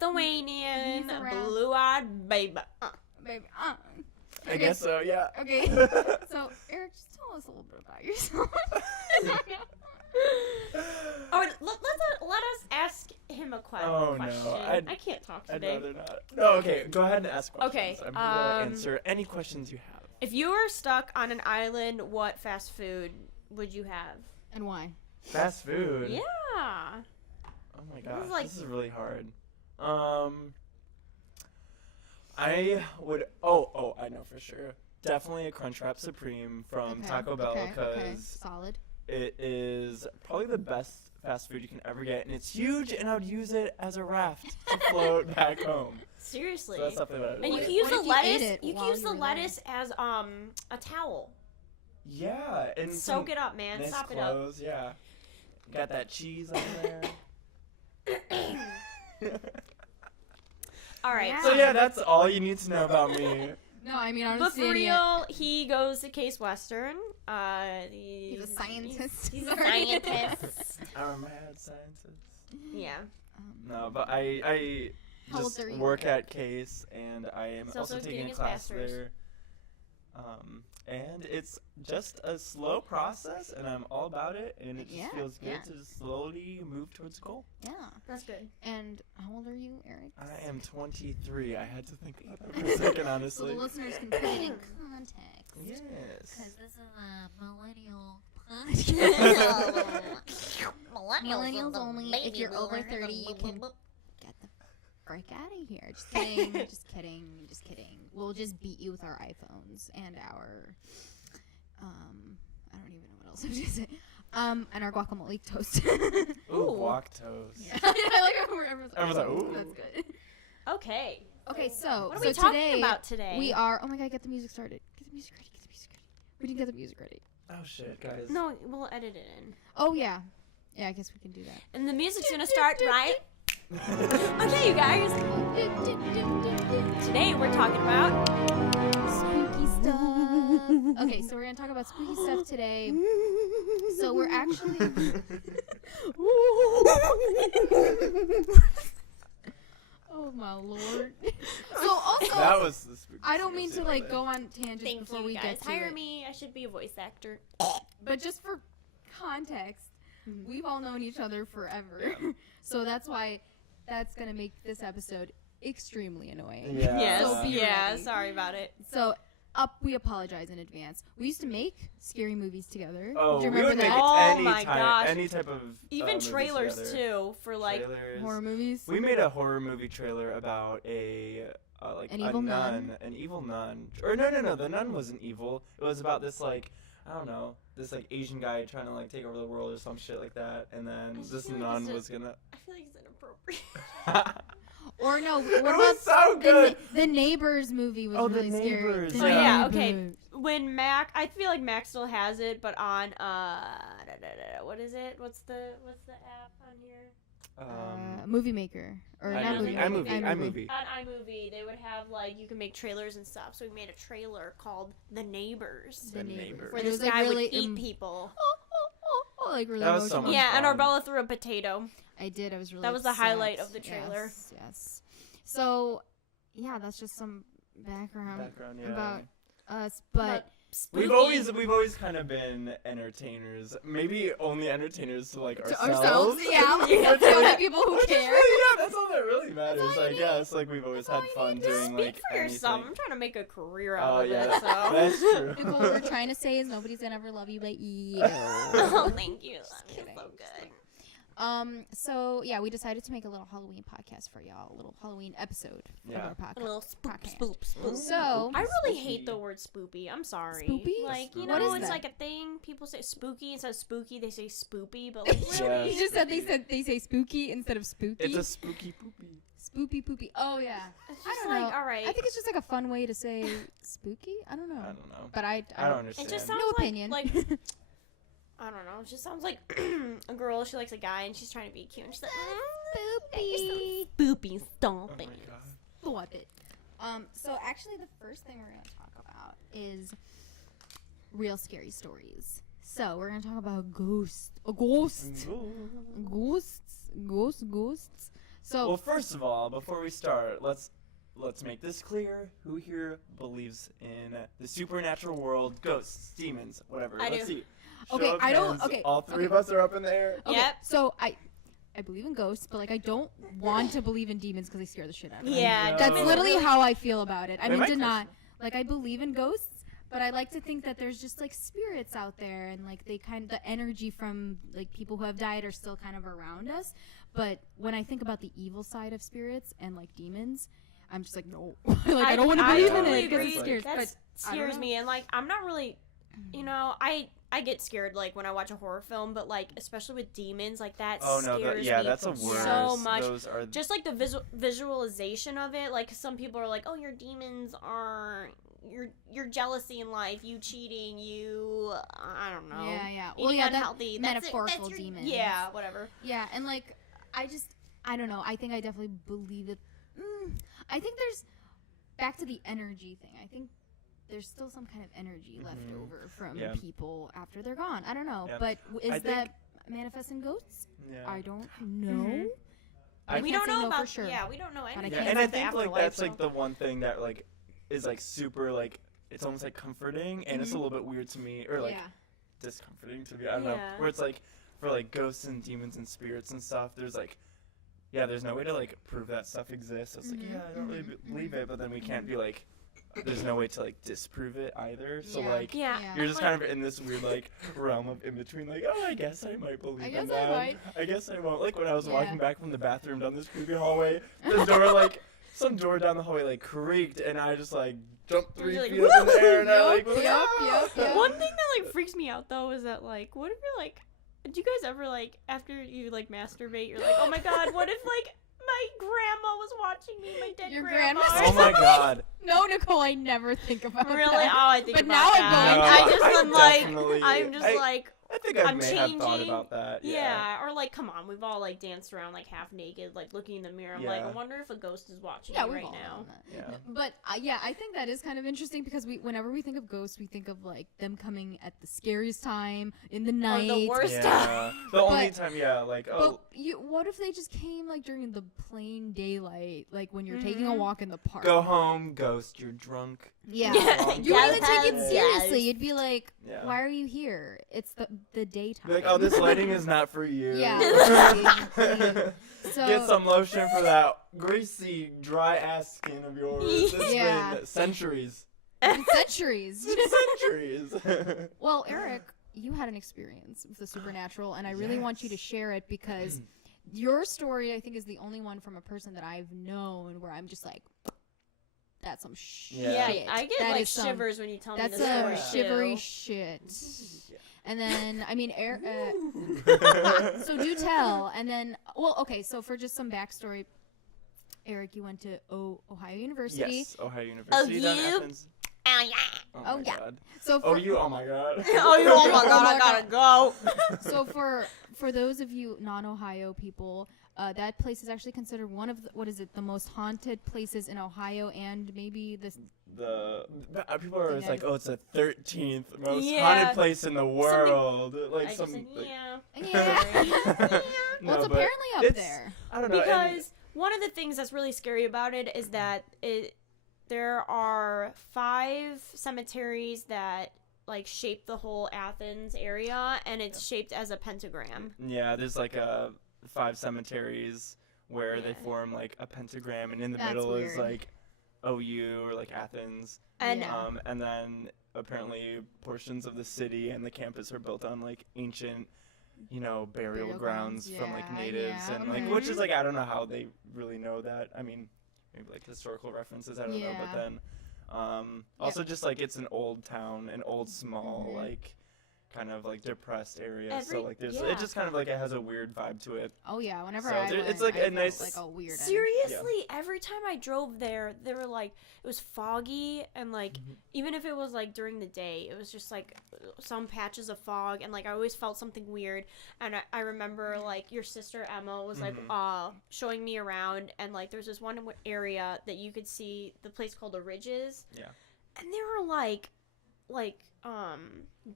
Lithuanian, blue-eyed baby. Baby, I guess so, yeah. Okay. So, Erik, just tell us a little bit about yourself. Oh, let us ask him a question. Oh, no. I can't talk today. I'd rather not. No, okay. Go ahead and ask questions. Okay, I'm here to answer any questions you have. If you were stuck on an island, what fast food would you have? And why? Fast food? Yeah. Oh, my gosh. This This is really hard. I would... Oh, I know for sure. Definitely a Crunchwrap Supreme from Taco Bell because Solid. it is probably the best fast food you can ever get, and it's huge, and I would use it as a raft to float back home. Seriously. So that's something that I would And you like. can use the lettuce. You while can use you the were lettuce as a towel. Yeah, and Soak it up, man. nice Sop it up. clothes, yeah. Got that cheese on there. All right. Yeah. So yeah, that's all you need to know about me. No, I mean, I But don't for real, he goes to Case Western. He's a scientist. He's a scientist. I'm a mad scientist. Yeah. No, but I How old just are you? work at Case, and I am He's also also taking doing a his class master's. there. And it's just a slow process, and I'm all about it, and it just feels good to just slowly move towards the goal. Yeah. That's good. And how old are you, Erik? I am 23. I had to think about that for a second, So honestly. the listeners can put it in context. Yes. Because this is a millennial podcast. Millennials only. If you're over 30, you can get the frick out of here. Just kidding. Just kidding. Just kidding. We'll just beat you with our iPhones and our, I don't even know what else I was gonna say. And our guacamole toast. Ooh, guac toast. Yeah. I like how Everyone's like, ooh. That's good. Okay. Okay, so What are we talking today about today? we are. Oh my god, get the music started. Get the music ready. Get the music ready. We didn't get the music ready. Oh shit, guys. No, we'll edit it in. Oh yeah. Yeah, I guess we can do that. And the music's gonna start right. Okay, you guys. Today we're talking about Spooky stuff. Okay, so we're gonna talk about spooky stuff today. So we're actually. Oh my lord. So also, That was the spooky I don't mean to stuff like right go on tangents Thank before you we guys. get to Hire it. me. I should be a voice actor. But just for context, we've all known each other forever. So that's why that's going to make this episode extremely annoying. Yeah. Yes. So be yeah. ready. Sorry about it. So we apologize in advance. We used to make scary movies together. Oh, Do you we remember would make that? Oh any my type, gosh. any type of Even movies trailers together. too for like Trailers. Horror movies? We made a horror movie trailer about a like An a evil nun. an evil nun. Or no, the nun wasn't evil. It was about this like I don't know, this like Asian guy trying to like take over the world or some shit like that, and then I this feel like nun it's was gonna. I feel like it's inappropriate. Or no, It what was so about good. the Neighbors movie was Oh, The really Neighbors, scary. Oh yeah. yeah, okay. Neighbors. When Mac, I feel like Mac still has it, but on what is it? What's the app on here? Movie Maker. Or not movie iMovie, Maker. iMovie. On iMovie, they would have like you can make trailers and stuff. So we made a trailer called The Neighbors, The Neighbors. where It this was, like, guy really would eat people. Like really That was so emotional. much Yeah, and fun. Arbella threw a potato. I did. I was really That was the upset. highlight of the trailer. Yes. So, yeah, that's just some background Yeah. about us. But We've always kind of been entertainers. Maybe only entertainers to like to ourselves. yeah, that's the only people who care. Yeah, that's all that really matters. all you I need. guess like we've always had fun doing Speak like for yourself. anything. I'm trying to make a career out Oh of yeah, it. So. that's true. Nicole, what we're trying to say is nobody's gonna ever love you but you. Oh, thank you. That kidding, feels so just good. So yeah, we decided to make a little Halloween podcast for y'all, a little Halloween episode for Yeah. our podcast. A little spoop, Podcast. spoop, spoop. So I really Spooky. hate the word spoopy. I'm sorry. Spoopy? Like, you What know, is it's that? like a thing. People say spooky instead of spooky. They say spoopy, but like, Yeah. really? You just said they say spooky instead of spooky. It's a spooky poopy. Spoopy poopy. Oh yeah. It's I just don't like, know. all right. I think it's just like a fun way to say spooky. I don't know. I don't know. But I I don't understand. It just no sounds opinion. like I don't know. It just sounds like a girl. She likes a guy, and she's trying to be cute. And she's like, Spoopy. spoopy, stop Oh my it. god. Stop it. So actually, the first thing we're gonna talk about is real scary stories. So we're gonna talk about ghosts. Ghosts. So Well, first of all, before we start, let's make this clear. Who here believes in the supernatural world, ghosts, demons, whatever? I Let's do. see. Okay, Show of I don't- hands. okay, All three of okay. us are up in the air. okay, Yep. so I believe in ghosts, but like I don't want to believe in demons because they scare the shit out of me. Yeah, know. That's Oh. literally how I feel about it. I Wait, mean, my to not question- like I believe in ghosts, but I like to think that there's just like spirits out there, and like the energy from like people who have died are still kind of around us. But when I think about the evil side of spirits and like demons, I'm just like no, like I don't want to I believe in totally it because agree. it scares. That But I don't scares know. me, and like I'm not really, you know, I get scared like when I watch a horror film, but like especially with demons, like that Oh no, scares yeah, me that's a worst. so much. Those are Just like the visualization of it, like some people are like, oh, your demons are your jealousy in life, you cheating, you I don't know, Yeah. eating Well, yeah, unhealthy, metaphorical your, demons. yeah, whatever. Yeah, and like I don't know. I think I definitely believe it. I think there's back to the energy thing. I think there's still some kind of energy left over from Yeah. people after they're gone. I don't know, Yeah. but I is think- that manifesting ghosts? yeah. I don't know. I we can't don't say know no for about sure. yeah, we don't know I anything. Yeah, can't and about I the think like afterlife, that's so- like the one thing that like is like super like it's almost like comforting and it's a little bit weird to me or like Yeah. discomforting to me. I don't know. Yeah. Where it's like for like ghosts and demons and spirits and stuff. There's like there's no way to like prove that stuff exists. So it's like I don't really believe it, but then we can't be like there's no way to like disprove it either. So Yeah. like yeah. you're just kind of in this weird like realm of in between, like, oh, I guess I might believe I in guess I that. might. I guess I won't. Like when I was Yeah. walking back from the bathroom down this creepy hallway, the door like some door down the hallway like creaked, and I just like jumped 3 You're like, feet up in the air, and I like, Yup, was yup, "Ah!" yup, yup. One thing that like freaks me out though is that like, what if you're like, do you guys ever like after you like masturbate, you're like, oh my god, what if like my grandma was watching me, my dead Your grandma? grandma's- Oh my god. No, Nicole, I never think about Really? Oh, that. I think But about now I'm that. going I to. just I am like, definitely- I'm just like, I think I I'm may have thought changing. about that. yeah. Or like, come on, we've all like danced around like half naked, like looking in the mirror. I'm like, Yeah. I wonder if a ghost is watching Yeah, me we've right all now. done that. Yeah. But yeah, I think that is kind of interesting because whenever we think of ghosts, we think of like them coming at the scariest time in the night. Or the worst time. Yeah. The only But- time, like, oh, But what if they just came like during the plain daylight, like when you're taking a Mhm. walk in the park? go home, ghost, you're drunk. Yeah. Yeah. You wouldn't even take it Yes. seriously. You'd be like, Yeah. "Why are you here? It's the daytime." Be like, oh, this lighting is not for you. Yeah. So Get some lotion for that greasy, dry ass skin of yours. It's Yeah. been centuries. centuries. Centuries. Well, Eric, you had an experience with the supernatural, and I really want you to Yes. share it because your story, I think, is the only one from a person that I've known where I'm just like, that's some shit. Yeah, I get That like is some- shivers when you tell me That's the some story. shivery too. shit. And then, I mean, so do tell. And then, well, okay, so for just some backstory, Eric, you went to Ohio University. Yes, Ohio University. down in you? Athens. Oh yeah. Oh my yeah. god. So Oh, for, you, oh my god. Oh my god, I gotta go. so for those of you non-Ohio people, that place is actually considered one of the most haunted places in Ohio, and maybe People are always Yeah. like, oh, it's the 13th most Yeah. haunted place in the world. Like I just some, said, like, yeah. yeah. No, Well, it's but apparently up it's- there. I don't know. and- Because one of the things that's really scary about it is that there are 5 cemeteries that like shape the whole Athens area, and it's shaped as a pentagram. yeah, there's like 5 cemeteries where they Yeah. form like a pentagram, and in the That's middle is weird. like OU or like Athens. And Yeah. And then apparently portions of the city and the campus are built on like ancient, burial Burial grounds grounds, from like yeah, natives yeah, and like mhm. which is like I don't know how they really know that. I mean, maybe like historical references, I don't know, but Yeah. then also just like it's an old town, an old small Mhm. like kind of like depressed area, Every- so like there's yeah. it just kind of like it has a weird vibe to it. Oh yeah, whenever So I there- went, it's like I a felt nice- like a weird. seriously, every time I drove there, they were like, it was foggy, and like Mhm. even if it was like during the day, it was just like some patches of fog, and like I always felt something weird. And I remember like your sister Emma was like Mhm. showing me around, and like there's this one area that you could see the place called the Ridges. Yeah. And there were like like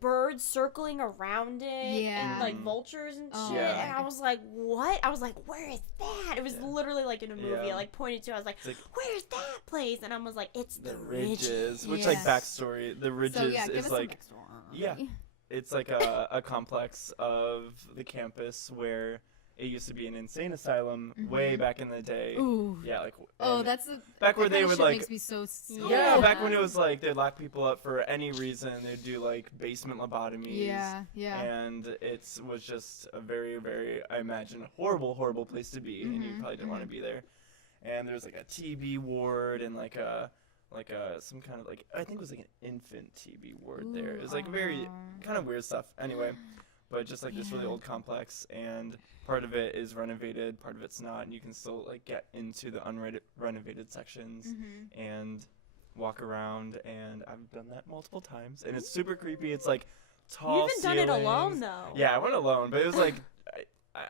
birds circling around it, Yeah. and like vultures and Oh, shit. yeah. And I was like, what? I was like, where is that? It was literally like in a movie. Yeah. I like pointed to. I was like, It's like where's that place? And I was like, it's the Ridges. which Yeah. like backstory. The Ridges So yeah, give is us like some backstory. yeah. It's like a complex of the campus where it used to be an insane asylum way back in the day. Ooh. Yeah, like Oh, and that's the back where that they kinda would shit like makes me so yeah, Oh. back when it was like they'd lock people up for any reason. They'd do like basement lobotomies. Yeah. And it was just a very, very, I imagine, horrible place to be, and you probably didn't want to be there. And there's like a TB ward and like a some kind of like I think it was like an infant TB ward there. It was like very kind of weird stuff. Anyway, but just like this really old complex, and part of it is renovated, part of it's not, and you can still like get into the unrenovated sections and walk around, and I've done that multiple times, and it's super creepy. It's like tall You haven't done it alone ceilings. though. Yeah, I went alone, but it was like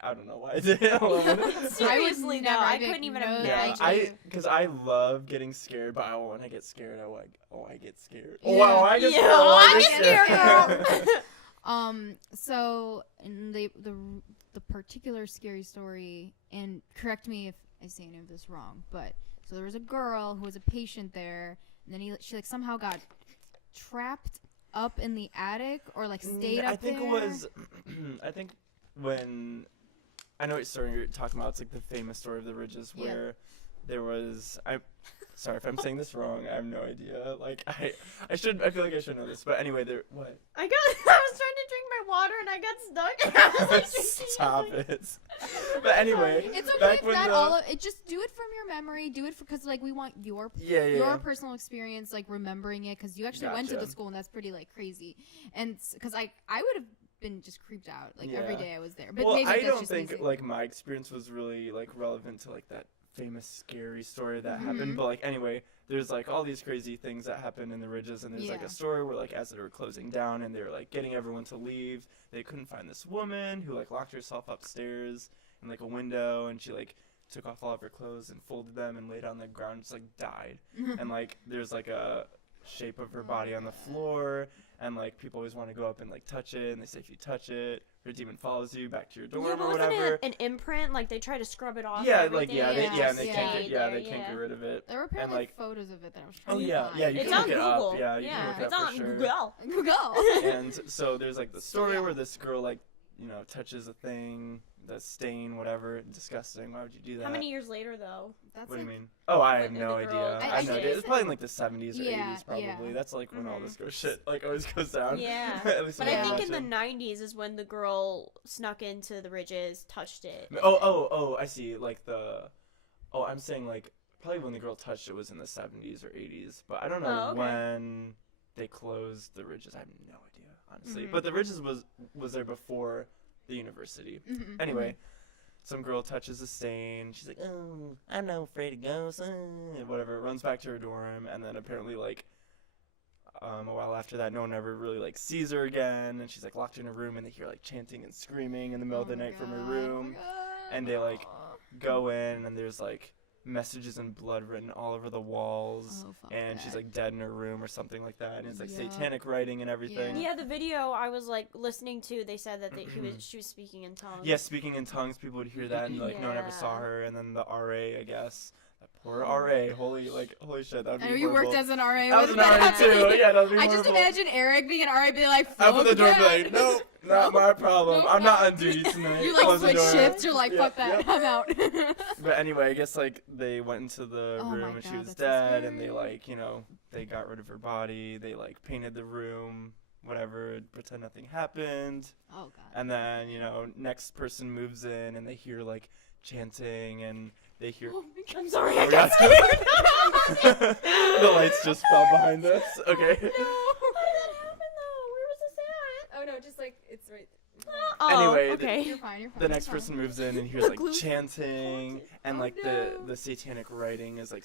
I don't know why I did it alone. Seriously though, never I did couldn't even know that. Yeah, imagine. because I love getting scared, but when I get scared, I get scared. Yeah. Oh, wow, I get Yeah, scared. Oh, I I get scared, girl. So in the particular scary story, and correct me if I say any of this wrong, but so there was a girl who was a patient there, and then she like somehow got trapped up in the attic or like stayed up I think there. it was. I think when I know what story you're talking about. It's like the famous story of the Ridges where there was. Sorry if I'm saying this wrong. I have no idea. Like I feel like I should know this, but anyway, what? I was trying to drink my water and I got stuck. I was like, Stop it. But anyway, It's okay back if when not the, all of it. Just do it from your memory. Do it because like we want your yeah. personal experience, like remembering it, because you actually went to the Gotcha. school, and that's pretty like crazy. And because I would have been just creeped out like every Yeah. day I was there. But well, maybe I that's don't just think easy. like my experience was really like relevant to like that famous scary story that happened. But like anyway, there's like all these crazy things that happen in the Ridges, and there's like Yeah. a story where like as they were closing down and they were like getting everyone to leave, they couldn't find this woman who like locked herself upstairs in like a window, and she like took off all of her clothes and folded them and laid on the ground, just like died. And like there's like a shape of her body on the floor, and like people always want to go up and like touch it, and they say if you touch it, her demon follows you back to your dorm Yeah, or but wasn't whatever. it an imprint? Like they try to scrub it off. Yeah, and like everything, and they Yeah. can't stayed get there, they can't get rid of it. There were apparently like- photos of it that I was trying Oh to yeah, find. yeah, you It's can on look it Google. up. Yeah, you can look it it's up on for sure. Google. Google. And so there's like the story where this girl like touches a thing, the stain, whatever, disgusting. Why would you do that? How many years later though? That's What do you like- mean? Oh, I When have the no girl- idea. I I have no think idea. it's- It's probably in like the 70s or Yeah, 80s probably. yeah. That's like when all this goes shit like always goes down. Yeah. At least But when I I'm think in the watching. 90s is when the girl snuck into the Ridges, touched it. Oh, I see. Like I'm saying like probably when the girl touched it was in the 70s or 80s, but I don't know Oh, okay. when they closed the Ridges. I have no idea, honestly. Mhm. But the Ridges was there before the university. Mhm, Anyway, some girl touches a stain. She's like, "Oh, I'm not afraid of ghosts." Whatever. Runs back to her dorm, and then apparently like a while after that, no one ever really like sees her again, and she's like locked in her room, and they hear like chanting and screaming in the middle of the night from her room, and they like go in, and there's like messages in blood written all over the walls, Oh, fuck and she's that. like dead in her room or something like that, and it's like Yeah. satanic writing and everything. Yeah, the video I was like listening to, they said that she was speaking in tongues. Yeah, speaking in tongues, people would hear that, and like no one ever saw Yeah. her. And then the RA, I guess, that poor RA, holy shit, that would be I know you horrible. worked as an RA. I was an RA too. Yeah, that would be I horrible. just imagine Eric being an RA, being like, I put the door, "Fuck be like, that." nope, not my problem. Nope, I'm not not- on duty tonight. You like Close the switch door. shifts. You're like, Yep, fuck that. yep. I'm out. But anyway, I guess like they went into the Oh my room and she God, was that's so dead, and they scary. like they got rid of her body. They like painted the room, whatever, pretend nothing happened. Oh god. And then, next person moves in and they hear like chanting and they hear I'm sorry, Oh, I got yeah. scared. the lights just fell behind us. Okay. How did that happen though? Where was this at? Oh no, just like it's right. Oh, Anyway, okay. You're fine. You're fine. The next person moves in and hears like Glue. chanting and Oh, like no. the satanic writing is like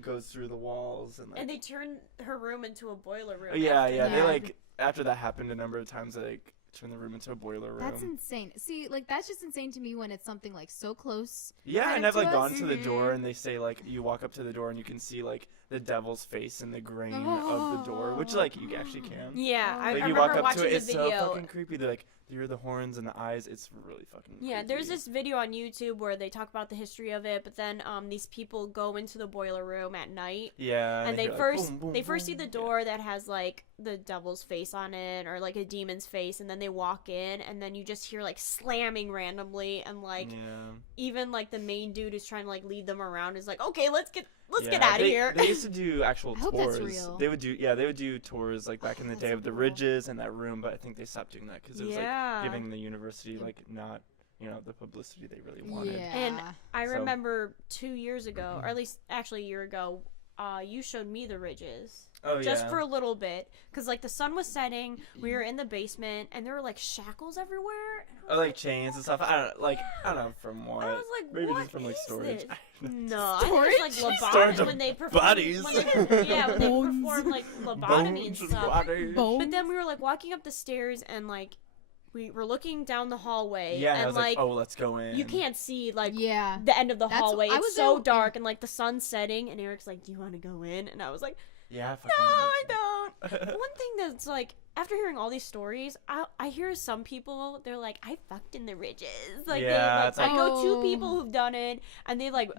goes through the walls and like And they turned her room into a boiler room. yeah, after yeah. that. They like after that happened a number of times, they like turn the room into a boiler room. That's insane. See, like that's just insane to me when it's something like so close. Yeah, and of I've like to gone us. to the door and they say like you walk up to the door and you can see like the devil's face in the grain of the door, which like you actually can. Yeah, I Like you remember walk up watching to it, the it's video. so fucking creepy. They're like, hear the horns and the eyes. It's really fucking Yeah, creepy. there's this video on YouTube where they talk about the history of it, but then these people go into the boiler room at night. Yeah, And they hear, like, first boom, boom, they first see boom. the door that has like the devil's face on it or like a demon's face, and then they walk in and then you just hear like slamming randomly, and like even like the main dude who's trying to like lead them around is like, okay, let's get out of here. They used to do actual I hope tours. that's real. They would do tours like back in the That's day so of the cool. ridges and that room, but I think they stopped doing that because it was Yeah. like giving the university like not the publicity they really wanted. Yeah. And I So- remember 2 years ago, or at least actually a year ago, you showed me the ridges. Oh Just yeah. for a little bit, because like the sun was setting, we were in the basement, and there were like shackles everywhere. And I Or was like chains and stuff. I don't know from what. I was like, Maybe what just from like is storage. this? No, I think Storage? it was like Storage lobotomy of when they perform bodies. When they Bones. perform like lobotomy and Bones and stuff. bodies. But then we were like walking up the stairs, and like we were looking down the hallway, Yeah, and I and was like oh, let's go in. you can't see like yeah. the end of the That's- hallway. I It's was so there- dark, and like the sun's setting, and Eric's like, "Do you want to go in?" And I was like, Yeah. "No, Fucking I don't." One thing that's like, after hearing all these stories, I hear some people, they're like, "I fucked in the ridges." Like, Yeah, they, it's like, I know Oh. 2 people who've done it, and they like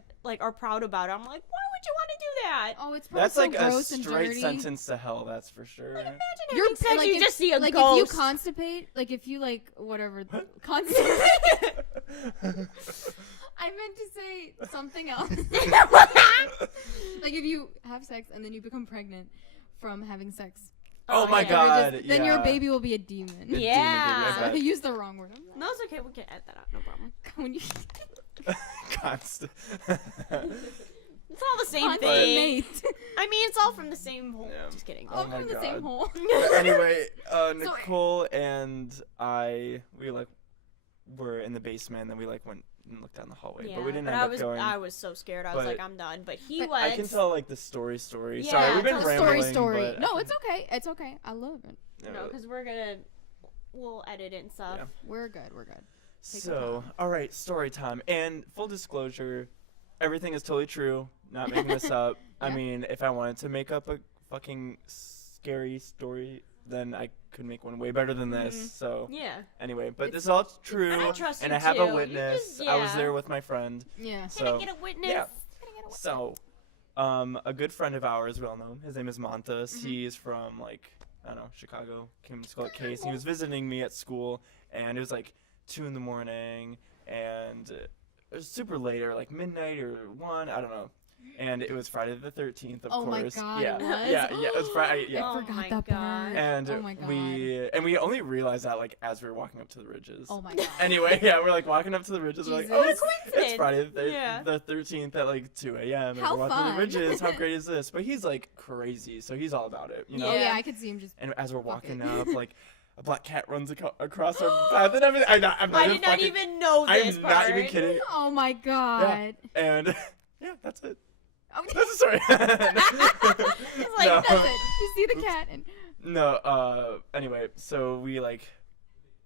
are proud about it. I'm like, why would you want to do that? Oh, it's probably That's so like a gross and straight dirty. sentence to hell. That's for sure. Imagine You're having sex, like you if- just see a like ghost. if you constipate, like if you like whatever constipate. I meant to say something else. Like if you have sex and then you become pregnant from having sex. Oh my yeah. God. Then your yeah. baby will be a demon. A demon baby, Yeah. I I bet. used the wrong word. No, it's okay. We can add that out. No problem. When you Constant. It's all the same thing. consummate. I mean, it's all from the same hole. Yeah. Just kidding. Oh All my from the God. same hole. But anyway, Nicole and we like were in the basement, and then we like went and looked down the hallway, Yeah, but we didn't but end I up was going. I was so scared. I was But- like, I'm done. But he But went. I can tell like the story. Yeah, Sorry, we've been tell the rambling. story. But No, it's okay. It's okay. I love it. Yeah, because we'll edit it and stuff. Yeah. We're good. We're good. Take your So, time. all right, story time. And full disclosure, everything is totally true. Not making this up. I Yeah. mean, if I wanted to make up a fucking scary story, then I could make one way better than this. Mhm. So, Yeah. anyway, but this is all true. And I trust and you I have too. a You witness. just- I was yeah. there with my friend. Yeah. Can So, I get a witness? yeah. Can I get a witness? So, a good friend of ours, well known, his name is Montes. Mm-hmm. He's from like I don't know, Chicago. Came to school at Case. And he was visiting me at school, and it was like 2 a.m, and it was super late, or like midnight or 1. I don't know. And it was Friday the 13th, of Oh my course. God, yeah, it was? yeah, it was Friday. Yeah. I Oh forgot my that God. part. And oh my God. we only realized that like as we were walking up to the ridges. Oh my God. Anyway, yeah, we're like walking up to the ridges. We're like, oh, Jesus. it's Coincidence. Friday Yeah. the 13th at like 2 a.m. How and we're walking fun. the ridges. How great is this? But he's like crazy, so he's all about it, you know. Oh Yeah. yeah, I could see him just. And as we're Fuck walking it. up, like a black cat runs across our path and everything. I'm not I did not fucking- even know this I'm part. not even kidding. Oh my God. And yeah, that's it. Oh, That's the story. It's like, No. that's it. You see the cat and. No, anyway, so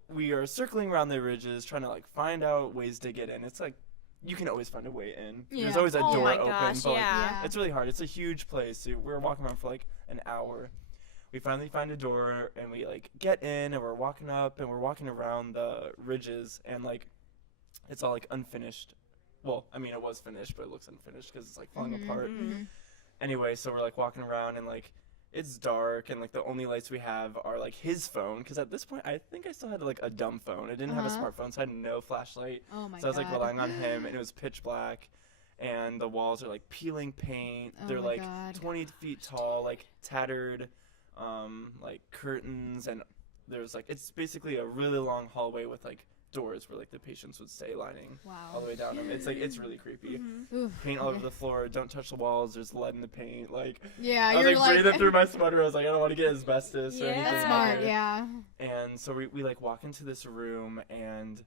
we are circling around the ridges trying to like find out ways to get in. It's like you can always find a way in. There's Yeah. always a oh door my open, gosh, but like, yeah. it's really hard. It's a huge place. So we're walking around for like an hour. We finally find a door and we like get in and we're walking up and we're walking around the ridges and like it's all like unfinished. Well, I mean it was finished, but it looks unfinished because it's like falling Mhm, apart. mhm. Anyway, so we're like walking around and like it's dark and like the only lights we have are like his phone because at this point I think I still had like a dumb phone. I didn't have a Uh-huh. smartphone, so I had no flashlight. Oh my God. So I was like relying on him, and it was pitch black, and the walls are like peeling paint. Oh They're my like God. 20 feet tall, like tattered, like curtains, and there's like it's basically a really long hallway with like doors where like the patients would stay lining all Wow. the way down them. It's like it's really creepy. Mhm. Oof. Paint all over Okay. the floor. Don't touch the walls. There's lead in the paint. Like Yeah, I was you're like breathing through my sweater. I was like, I don't want to get asbestos or Yeah. anything. That's in smart. here. Yeah. And so we like walk into this room and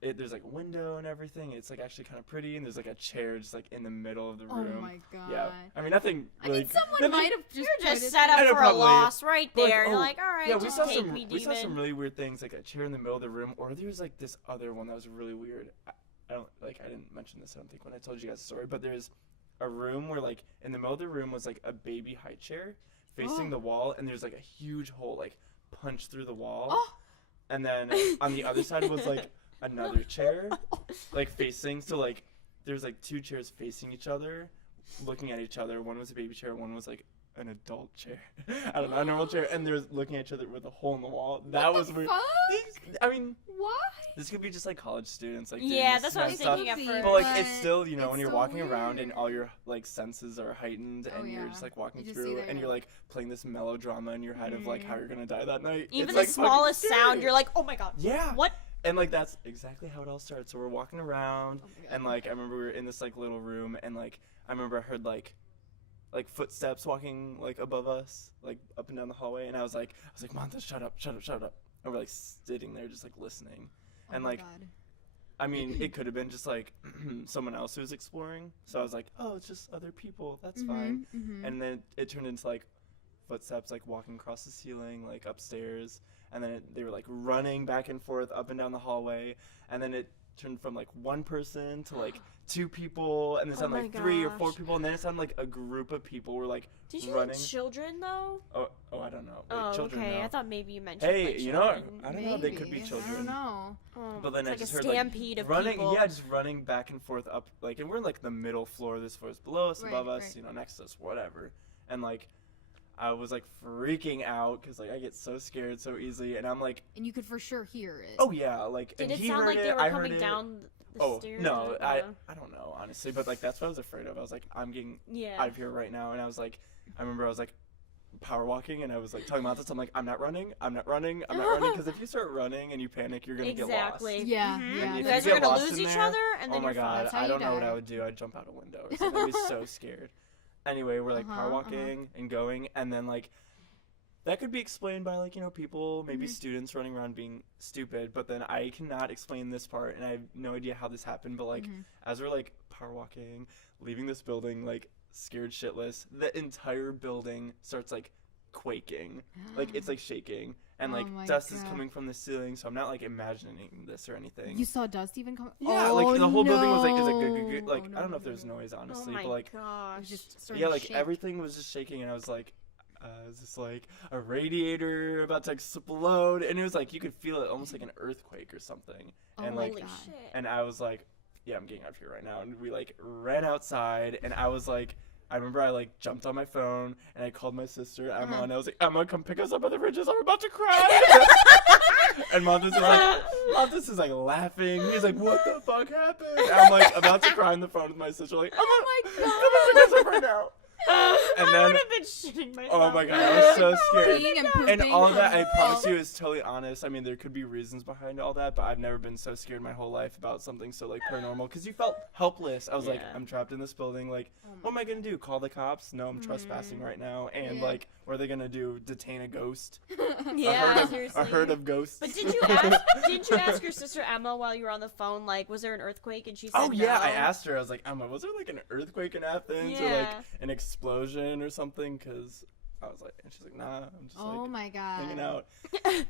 there's like a window and everything. It's like actually kind of pretty, and there's like a chair just like in the middle of the room. Oh my god. Yeah, I mean nothing. I mean, someone might have just. You're just put it set up I know, for probably. a loss right But, like, there. You're oh, like, all right, yeah, we just saw take some me, we saw some demon. really weird things, like a chair in the middle of the room, or there's like this other one that was really weird. I didn't mention this, I don't think, when I told you guys the story, but there's a room where like in the middle of the room was like a baby high chair facing the wall, and there's like a huge hole like punched through the wall. And then on the other side was like another chair like facing, so like there's like two chairs facing each other looking at each other. One was a baby chair, one was like an adult chair. I don't know, a normal chair, and they're looking at each other with a hole in the wall. That was weird. Fuck? I mean, Why? this could be just like college students, like Yeah, doing that's this what I kind was of stuff. thinking at But, first. But like But it's still, you know, it's when you're so walking around and weird. all your like senses are heightened, Oh, and you're yeah. just like walking You just see through, that, and yeah. you're like playing this melodrama in your head of like how you're gonna die that night. Even It's, the like, fucking smallest scary. sound, you're like, oh my god. Yeah. What? And like that's exactly how it all starts. So we're walking around, Oh my God. and like I remember we were in this like little room, and like I remember I heard like footsteps walking like above us, like up and down the hallway, and I was like, Montha, shut up. And we're like sitting there just like listening, Oh and my like God. I mean it could have been just like someone else who was exploring. So I was like, oh, it's just other people. That's fine. Mhm. And then it turned into like footsteps like walking across the ceiling, like upstairs, and then they were like running back and forth up and down the hallway, and then it turned from like one person to like two people, and then Oh sounded my like 3 or 4 gosh. people, and then it sounded like a group of people were like Did you running. like children though? Oh, I don't know. Like, Oh, children okay. now. I thought maybe you mentioned. Hey, like, you know, children. I don't know. They could be Maybe. I children. don't know. Oh, But then it's I like just a heard like stampede of running, people. yeah, just running back and forth up, like, and we're in like the middle floor. This floor is below us, Right, above us, right. you know, next to us, whatever. And like, I was like freaking out because like I get so scared so easily, and I'm like, And you could for sure hear it. oh yeah, like. Did and it he sound heard like they it, were I heard coming it. down the Oh stairs? no, or I the- don't know honestly, but like that's what I was afraid of. I was like, I'm getting Yeah. out of here right now, and I was like, I remember I was like power walking, and I was like telling Montes, I'm like, I'm not running, because if you start running and you panic, you're gonna exactly. get lost. Yeah, Mhm. yeah. And You if guys you are get gonna lost lose in each there- other, and then Oh my you're god, That's how I you don't know what die. I would do. I'd jump out a window or something. I'd be so scared. Anyway, we're like power Uh-huh, walking and going, and then like that could be explained by like, you know, people, maybe students running around being stupid, but then I cannot explain this part, and I have no idea how this happened, but like as we're like power walking, leaving this building like scared shitless, the entire building starts like quaking. Like it's like shaking, and Oh like my dust is God. coming from the ceiling, so I'm not like imagining this or anything. You saw dust even come. Yeah, oh, like the whole building was like, is no. like Oh, I don't know if no, there's no. noise Oh honestly, my but like It gosh. was just starting yeah, to like shake. everything was just shaking, and I was like, is this like a radiator about to explode? And it was like you could feel it almost like an earthquake or something. Oh and my like Holy God. shit. and I was like, yeah, I'm getting out of here right now. And we like ran outside, and I was like, I remember I like jumped on my phone and I called my sister Emma, and I was like, Emma, come pick us up at the bridges. I'm about to cry. And Montes is like laughing. He's like, what the fuck happened? And I'm like about to cry on the phone with my sister, like, Emma, Oh my come and pick us up right now. And I then, would have been shitting myself. oh my god, I was so scared. Peeing and pooping. And all of that, I from- promise you, is totally honest. I mean, there could be reasons behind all that, but I've never been so scared my whole life about something so like paranormal. Because you felt helpless. I was like, Yeah. I'm trapped in this building. Like, what am I gonna do? Call the cops? No, I'm trespassing right now. And Yeah. like, what are they gonna do? Detain a ghost? Yeah, a seriously. herd of ghosts. But did you ask your sister Emma while you were on the phone, like, was there an earthquake? And she said Oh yeah, no. I asked her. I was like, Emma, was there like an earthquake in Athens or like Yeah. an explosion or something? Because I was like, and she's like, nah, I'm just Oh like my God. hanging out.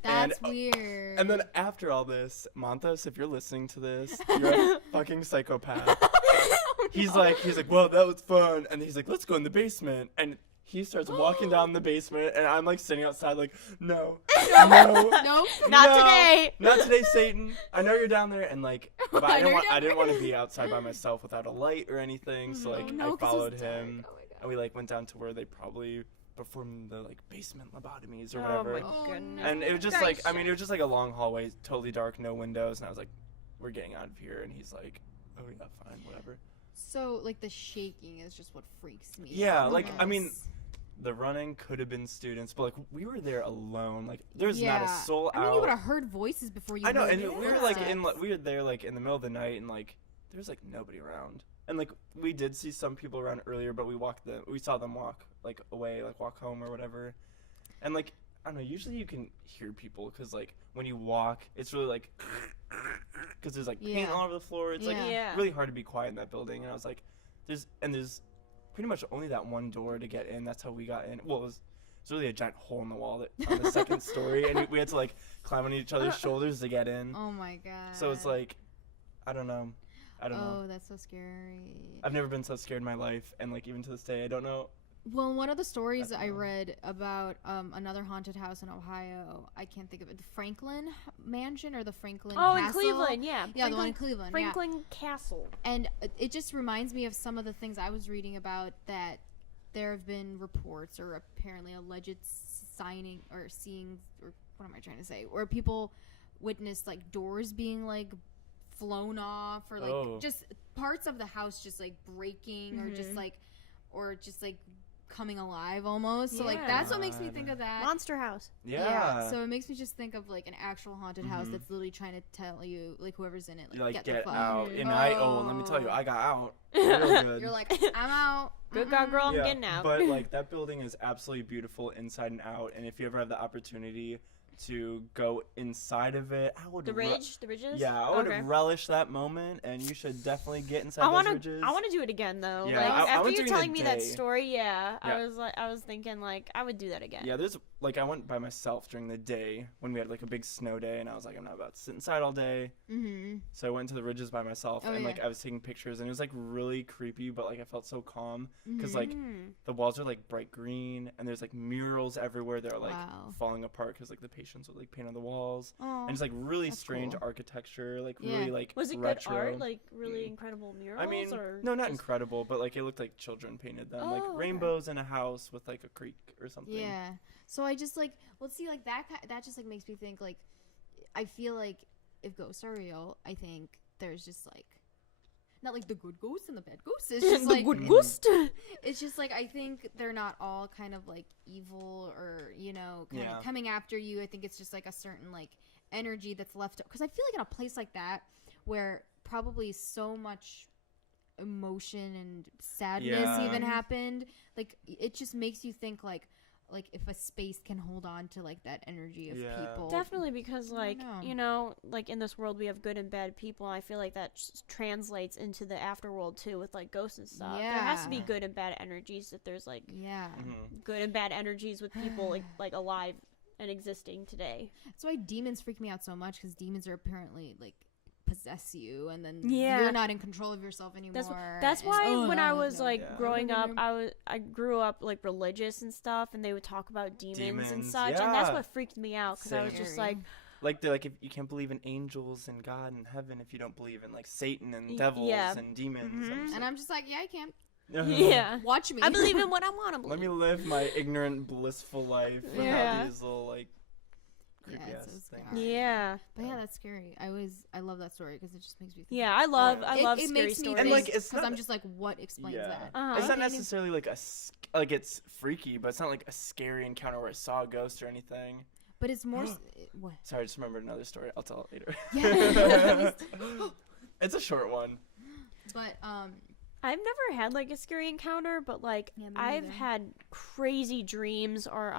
That's And- weird. And then after all this, Montes, if you're listening to this, you're a fucking psychopath. He's like, well, that was fun, and he's like, let's go in the basement, and he starts walking down the basement, and I'm like sitting outside, like, no, no, Nope. Not no, today. not today, Satan. I know you're down there, and like, but I know I you're didn't want to down be outside by myself without a light or anything, so like, no, I 'cause it was followed dark. him, Oh my God. and we like went down to where they probably performed the like basement lobotomies or Oh whatever. my Oh, goodness. And it was just Christ. like, I mean, it was just like a long hallway, totally dark, no windows, and I was like, we're getting out of here, and he's like, oh yeah, fine, whatever. So, like, the shaking is just what freaks me Yeah, out. like, I mean, Yes. The running could have been students, but like we were there alone, like there's not a Yeah. soul I mean, you would out. have heard voices before you I know, heard and the we were like footsteps. we were there like in the middle of the night, and like there was like nobody around, and like we did see some people around earlier, but we saw them walk like away, like walk home or whatever, and like I don't know, usually you can hear people because like when you walk, it's really like because there's like paint Yeah. all over the floor. It's like Yeah. really hard to be quiet in that building. And I was like, there's pretty much only that one door to get in. That's how we got in. Well, it's really a giant hole in the wall on the second story, and we had to like climb on each other's shoulders to get in. Oh my god. So it's like, I don't know. Oh, that's so scary. I've never been so scared in my life, and like even to this day, I don't know. Well, one of the stories I read about another haunted house in Ohio, I can't think of it, the Franklin Mansion or the Franklin Oh, Castle? in Cleveland, yeah. Yeah, the one in Cleveland. Yeah. Franklin Castle. And it just reminds me of some of the things I was reading about, that there have been reports or apparently alleged signing or seeing, or what am I trying to say, where people witnessed like doors being like flown off, or like just parts of the house just like breaking, or just like coming alive almost. So like that's what makes me think of that. Monster House. Yeah. So it makes me just think of like an actual haunted house that's literally trying to tell you, like whoever's in it, like, Like get the fuck out. Mhm. And let me tell you, I got out. Real good. You're like, I'm out. Good God, girl, I'm Yeah, getting out. But like that building is absolutely beautiful inside and out, and if you ever have the opportunity to go inside of it, I would the ridges? Yeah, I would Okay. relish that moment, and you should definitely get inside I those want ridges. to do it again though. Yeah, like I after went you're during the telling me that day. story, Yeah. I was thinking like I would do that again. Yeah, there's like I went by myself during the day when we had like a big snow day, and I was like, I'm not about to sit inside all day. Mm-hmm. So I went to the ridges by myself, Oh, and like yeah. I was taking pictures, and it was like really creepy, but like I felt so calm because Mm-hmm. like Mm. the walls are like bright green, and there's like murals everywhere that are like Wow. falling apart because like the patients would like paint on the walls, Oh, and it's like really that's strange cool. architecture, like Yeah. really like Was it retro. good art? Like really incredible murals? I mean, or no, not just- incredible, but like it looked like children painted them, like Oh, okay. rainbows in a house with like a creek or something. Yeah. So I just like, well, see, like that just like makes me think, like, I feel like if ghosts are real, I think there's just like, not like the good ghosts and the bad ghosts. It's just the like, good ghost. it's just like, I think they're not all kind of like evil or, you know, kind Yeah. of coming after you. I think it's just like a certain like energy that's left. Because I feel like in a place like that where probably so much emotion and sadness Yeah. even happened, like it just makes you think like if a space can hold on to like that energy of Yeah. people. Definitely, because like know. you know, like in this world we have good and bad people. And I feel like that translates into the afterworld too, with like ghosts and stuff. There has to be Yeah. good and bad energies. If there's like Yeah. Mhm. good and bad energies with people like alive and existing today. That's why demons freak me out so much, because demons are apparently like possess you, and then Yeah. you're not in control of yourself anymore. That's and- why oh, when no, I was no. like Yeah. growing up, I grew up like religious and stuff, and they would talk about demons and Demons, such, and that's yeah. what freaked me out, because I was just Scary. like, Like they're like, if you can't believe in angels and God and heaven, if you don't believe in like Satan and Y- devils yeah. and demons. Mhm. And I'm just like, yeah, I can't. yeah, Watch me. I believe in what I want to Let believe. me live my ignorant, blissful life without Yeah. these little like creepy Yeah, ass it's so things. scary. Yeah, But yeah, that's scary. I love that story because it just makes me think. yeah, I love Yeah. I It- love it scary makes me stories. And, think, like, it's because not- I'm just like, what explains Yeah. that? Uh-huh. It's I not can't even- necessarily like like it's freaky, but it's not like a scary encounter where I saw a ghost or anything. But it's more. What? Sorry, I just remembered another story. I'll tell it later. Yeah. It's a short one. But I've never had like a scary encounter, but like Yeah, me I've neither. had crazy dreams, or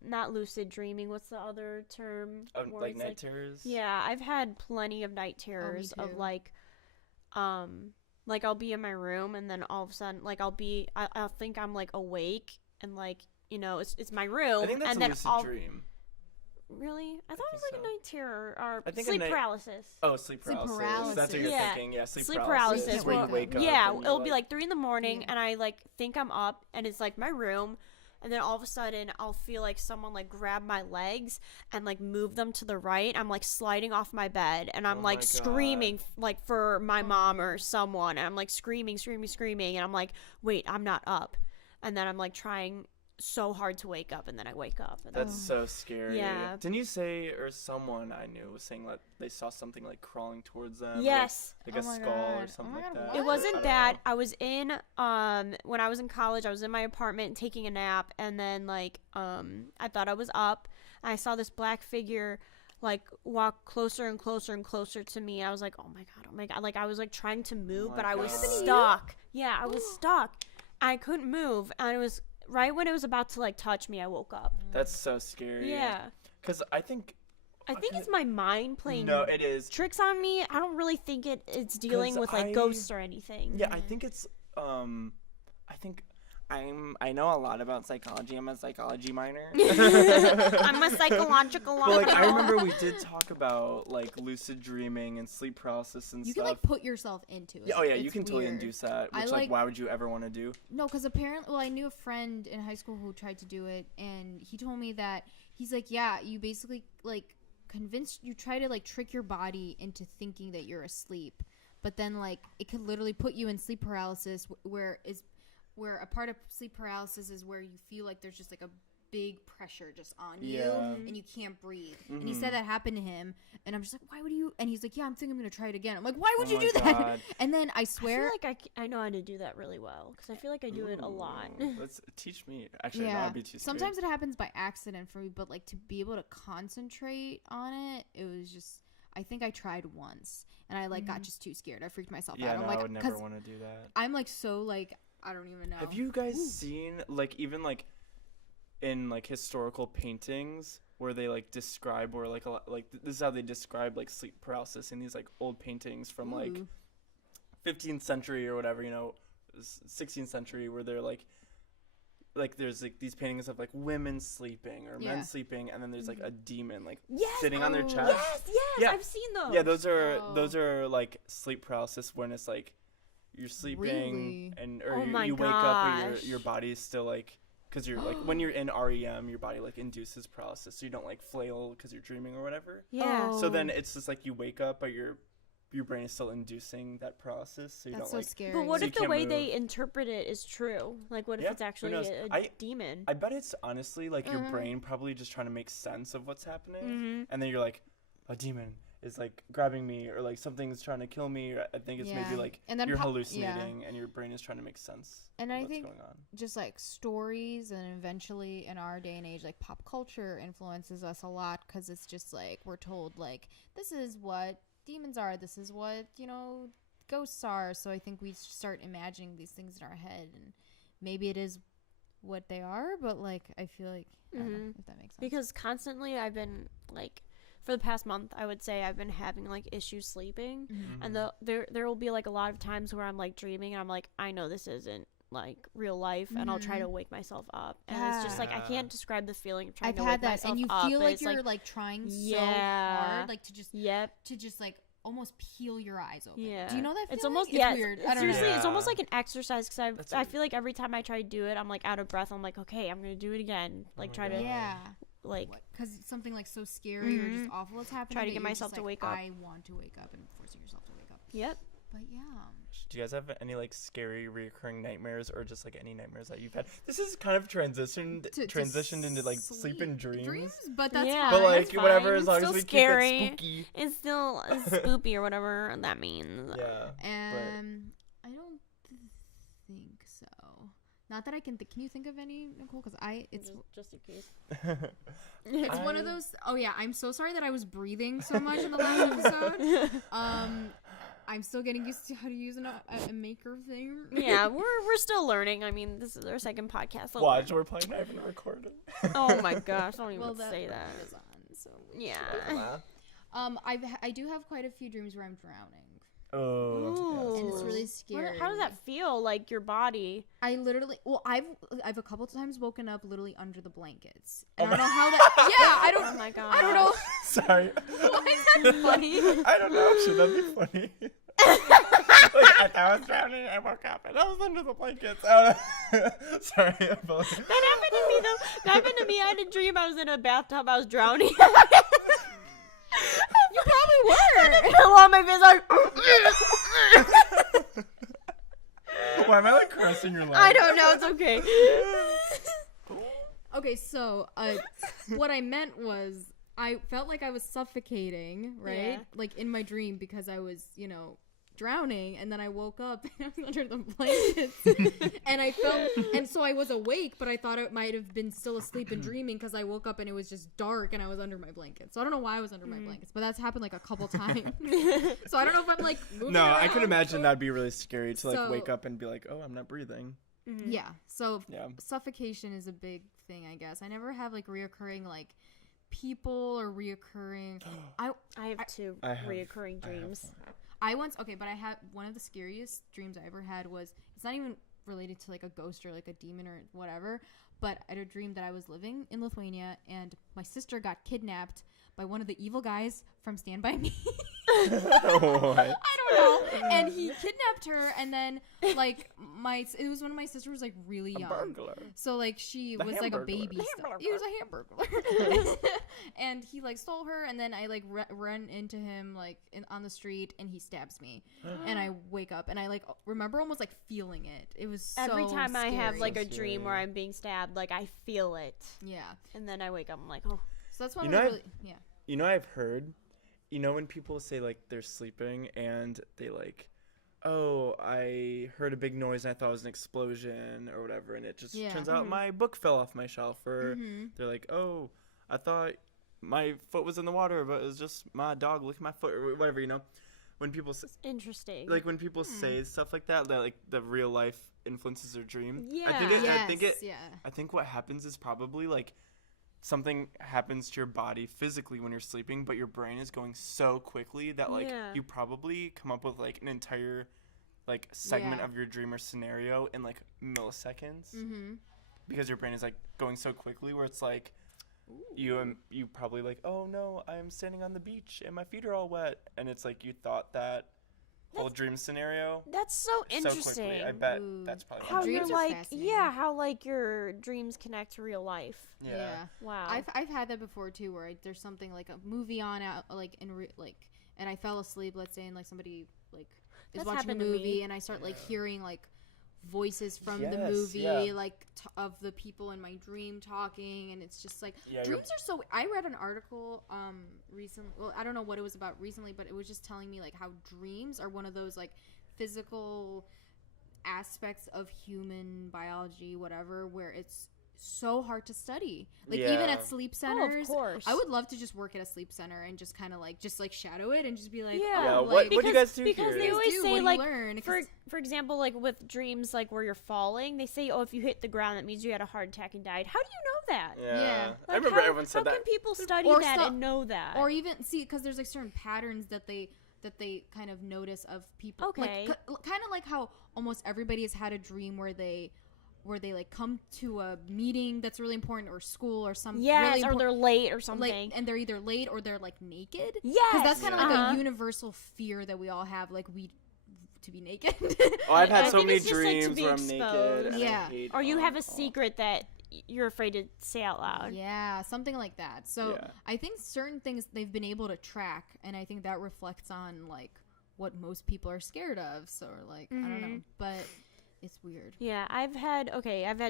not lucid dreaming. What's the other term? Where Like it's, night terrors. Yeah, I've had plenty of night terrors of too. like I'll be in my room, and then all of a sudden like I'll think I'm like awake, and like, you know, it's my room, I think that's and a then lucid dream. Really? I thought it was think like so. a night terror or I think a sleep night- paralysis. Oh, sleep Sleep paralysis. paralysis. That's what you're Yeah. thinking. Yeah, Sleep paralysis. Can't where you wake wake up. up. Yeah, and you're it'll be like 3 a.m, Yeah. and I like think I'm up, and it's like my room, and then all of a sudden I'll feel like someone like grab my legs and like move them to the right. I'm like sliding off my bed, and I'm Oh like my screaming like for my mom or someone, and I'm like screaming, and I'm like, wait, I'm not up, and then I'm like trying so hard to wake up, and then I wake up. And That's so scary. Yeah. Didn't you say, or someone I knew was saying that they saw something like crawling towards them? yes. Like Oh a my skull or God. something Oh my like God, that. what? It I wasn't don't that. know. I was in when I was in college, I was in my apartment taking a nap, and then like I thought I was up, and I saw this black figure like walk closer and closer and closer to me. I was like, oh my god. Like I was like trying to move, my but I was God. Happened to you? stuck. Yeah, I was stuck. I couldn't move, and it was right when it was about to like touch me, I woke up. That's so scary. Yeah. Because I think I think it's my mind playing No, it is. tricks on me. I don't really think it's dealing 'Cause with like ghosts or anything. Yeah, I think it's I think I know a lot about psychology. I'm a psychology minor. I'm a psychological. But like I remember we did talk about like lucid dreaming and sleep paralysis and You stuff. can like put yourself into it. Yeah, oh yeah, you It's can totally weird. induce that. I Which like- why would you ever want to do? No, because apparently, well, I knew a friend in high school who tried to do it, and he told me that he's like, yeah, you basically like you try to like trick your body into thinking that you're asleep, but then like it could literally put you in sleep paralysis, where a part of sleep paralysis is where you feel like there's just like a big pressure just on you and you can't breathe. And he said that happened to him, and I'm just like, why would you? And he's like, yeah, I'm thinking I'm gonna try it again. I'm like, why would you do that? God. And then I I swear, feel like I know how to do that really well because I feel like I do it a lot. Let's teach me. Actually, that would be too scary. sometimes it happens by accident for me, but like to be able to concentrate on it, it was just. I think I tried once, and I like got just too scared. I freaked myself Yeah, out. no, I'm like, I would never 'cause want to do that. I'm like so like I don't even know. Have you guys seen like even like in like historical paintings where they like describe or like a lot, like this is how they describe like sleep paralysis in these like old paintings from like Ooh. 15th century or whatever, 16th century, where they're like there's like these paintings of like women sleeping or men sleeping, and then there's like a demon like sitting on their chest. Yes, Yeah. I've seen those. Yeah, those are like sleep paralysis when it's like you're sleeping Really? and Oh my you wake up gosh. but your body is still like, because you're like when you're in REM your body like induces paralysis, so you don't like flail because you're dreaming or whatever. Yeah. Oh. So then it's just like you wake up but your brain is still inducing that paralysis, so you That's don't so like. scary. But what So if you the can't way move. they interpret it is true? Like, what if Yeah, it's who actually knows? a demon? I bet it's honestly like your brain probably just trying to make sense of what's happening, and then you're like, a demon is like grabbing me, or like something's trying to kill me, or I think it's maybe like And then you're pop- hallucinating and your brain is trying to make sense And of I what's think going on. just like stories, and eventually in our day and age, like pop culture influences us a lot, because it's just like we're told like this is what demons are, this is what ghosts are. So I think we start imagining these things in our head, and maybe it is what they are, but like I feel like I don't know if that makes sense. Because constantly I've been like, for the past month, I would say I've been having like issues sleeping, and there will be like a lot of times where I'm like dreaming, and I'm like, I know this isn't like real life, and I'll try to wake myself up, and it's just like I can't describe the feeling of trying I've to had wake that, myself and you up, feel but like it's you're like trying so Yeah. hard, like to just like almost peel your eyes open. Yeah. Do you know that feeling? It's almost it's weird. I don't seriously, know. it's almost like an exercise, because That's I weird. feel like every time I try to do it, I'm like out of breath. I'm like, okay, I'm gonna do it again. Like try to Yeah. like Because something like so scary or just awful is happening. Try to that get you're myself just to like, wake up. I want to wake up, and forcing yourself to wake up. yep. But yeah. Do you guys have any like scary reoccurring nightmares, or just like any nightmares that you've had? This is kind of transitioned into like sleep and dreams. But that's Yeah. But fine. like that's whatever, fine. as long It's as still we scary. keep it spooky. It's still spoopy or whatever that means. Yeah. I don't think so. Not that I can think. Can you think of any, Nicole? Because it's Just in case. it's one of those. Oh yeah, I'm so sorry that I was breathing so much in the last episode. I'm still getting used to how to use a maker thing. Yeah, we're still learning. I mean, this is our second podcast. So Watch, we're playing not even recording. Oh my gosh! Don't even Well, say that. is on, so Yeah. I do have quite a few dreams where I'm drowning. Oh. And it's Ooh. really What- scary. How does that feel? Like your body? I literally, I've a couple times woken up literally under the blankets. And I don't know how that. Yeah, I don't. Oh my god! I don't know. Sorry. Why is that funny? I don't know. Should that be funny? Like, as I was drowning, I woke up and I was under the blankets. Sorry. That happened to me though. That happened to me. I had a dream. I was in a bathtub. I was drowning. You probably were. Pillow on my face. Like, Why am I like caressing your leg? I don't know. It's okay. Okay, so what I meant was I felt like I was suffocating, right? Yeah. Like in my dream, because I was, drowning, and then I woke up and I was under the blankets and I felt, and so I was awake, but I thought it might have been still asleep and dreaming, because I woke up and it was just dark and I was under my blankets. So I don't know why I was under my blankets, but that's happened like a couple times. So I don't know if I'm like moving No, I around. could imagine that'd be really scary to like So- wake up and be like, oh, I'm not breathing. Yeah, so Yeah. suffocation is a big thing, I guess. I never have like reoccurring like people or reoccurring. I have two I have- reoccurring dreams. I once but I had one of the scariest dreams I ever had was, it's not even related to like a ghost or like a demon or whatever, but I had a dream that I was living in Lithuania and my sister got kidnapped by one of the evil guys from Stand By Me. What? I don't know. And he kidnapped her, and then like it was when my sister was like really young. Burglar. So like she The was like a Hamburglar. baby. He was a hamburger. And he like stole her, and then I like run into him like on the street, and he stabs me. And I wake up, and I like remember almost like feeling it. It was so Every time I have scary. like a So dream where scary. I'm being stabbed, like I feel it, yeah. and then I wake up, I'm like, oh. So that's why You I know, was I've- really yeah. You know, I've heard, you know, when people say like they're sleeping and they like, oh, I heard a big noise and I thought it was an explosion or whatever, and it just Yeah. turns out my book fell off my shelf, or they're like, oh, I thought my foot was in the water, but it was just my dog licking my foot, or whatever, you know. When people Interesting. like when people say stuff like that like the real life influences their dream. Yeah. I think what happens is probably like something happens to your body physically when you're sleeping, but your brain is going so quickly that like Yeah. you probably come up with like an entire like segment Yeah. of your dream or scenario in like milliseconds, because your brain is like going so quickly where it's like you probably like, oh no, I'm standing on the beach and my feet are all wet, and it's like you thought that whole dream scenario That's so so interesting. quickly. I bet Ooh. that's probably How Dreams you're are like, fascinating. yeah, how like your dreams connect to real life. Yeah. Wow. I've had that before too, where there's something like a movie on out, like and I fell asleep, let's say, and like somebody like is That's watching a happened to me. movie, and I start like hearing like voices from the Yes, movie, yeah. like of the people in my dream talking, and it's just like Yeah, dreams are so. I read an article recently. Well, I don't know what it was about recently, but it was just telling me like how dreams are one of those like physical aspects of human biology, whatever, where it's so hard to study. Like even Yeah. at sleep Oh, centers. of course. I would love to just work at a sleep center and just kind of like shadow it and just be like, Yeah. Yeah, oh, what like, do you guys do because here? they always do? say What do you like learn? for example, like with dreams like where you're falling, they say, oh, if you hit the ground, that means you had a heart attack and died. How do you know that? Yeah. Like, I remember how, everyone said how that. can people study Or that so- and know that? or even see, because there's like certain patterns that they kind of notice of people. Okay. Like, kind of like how almost everybody has had a dream where they like come to a meeting that's really important, or school or some yes, really or impor- they're late or something. like, and they're either late or they're like naked. yes, Because that's kind of like Uh-huh. a universal fear that we all have, like to be naked. Oh, I've I had so think many it's just, like, to dreams be where I'm naked. exposed. and I Yeah. hate or you them. have a Oh. secret that you're afraid to say out loud. Yeah, something like that. So Yeah. I think certain things they've been able to track, and I think that reflects on like what most people are scared of. So like I don't know, but it's weird. Yeah, I've had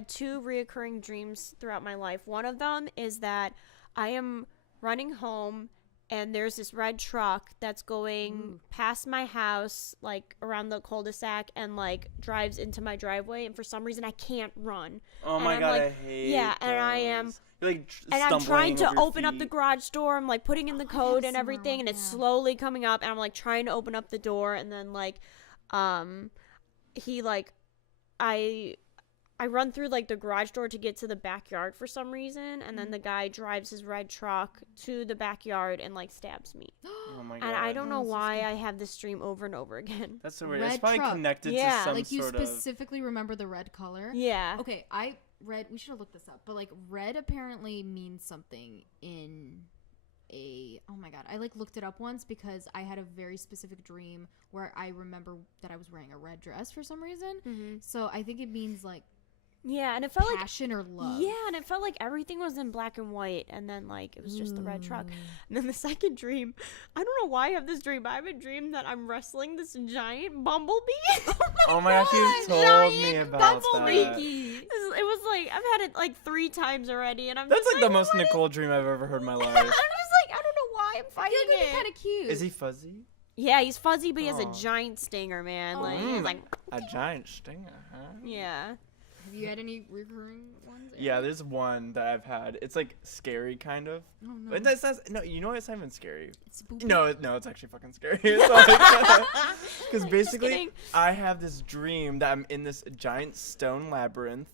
two reoccurring dreams throughout my life. One of them is that I am running home and there's this red truck that's going past my house, like around the cul-de-sac, and like drives into my driveway, and for some reason I can't run. Oh and my I'm god, like- I hate yeah, and I am- those. You're, like, And I'm trying stumbling to over your open up the feet. garage door. I'm like putting in the Oh, I code have and similar everything, one, and it's yeah. slowly coming up. And I'm like trying to open up the door, and then like, he like, I run through like the garage door to get to the backyard for some reason, and then the guy drives his red truck to the backyard and like stabs me. Oh my god. And I don't know Oh, so why scary. I have this dream over and over again. That's so weird. It's Red probably truck. connected Yeah. to some Like you sort of. specifically remember the red color. Yeah. Okay, I read. We should have looked this up, but like red apparently means something in a. Oh my god, I like looked it up once because I had a very specific dream where I remember that I was wearing a red dress for some reason. Mm-hmm. So I think it means like Yeah, and it felt like passion or love. yeah, and it felt like everything was in black and white, and then like it was just the red truck. And then the second dream, I don't know why I have this dream, but I have a dream that I'm wrestling this giant bumblebee. Oh my gosh, you told me about bumblebee. that. It was like I've had it like 3 times already, and I'm That's just like the most what is- Nicole dream I've ever heard in my I'm life. just like I don't know why I'm I fighting feel like it'd it. be kind of cute. Is he fuzzy? Yeah, he's fuzzy, but he has a Aw. giant stinger, man. Oh. Like he's like A giant stinger, huh? yeah. Have you had any recurring ones? Yeah, there's one that I've had. It's like scary, kind of. Oh no. But that's not, no, you know what? It's not even scary. It's spooky. No, it's actually fucking scary. Because basically, kidding. I have this dream that I'm in this giant stone labyrinth,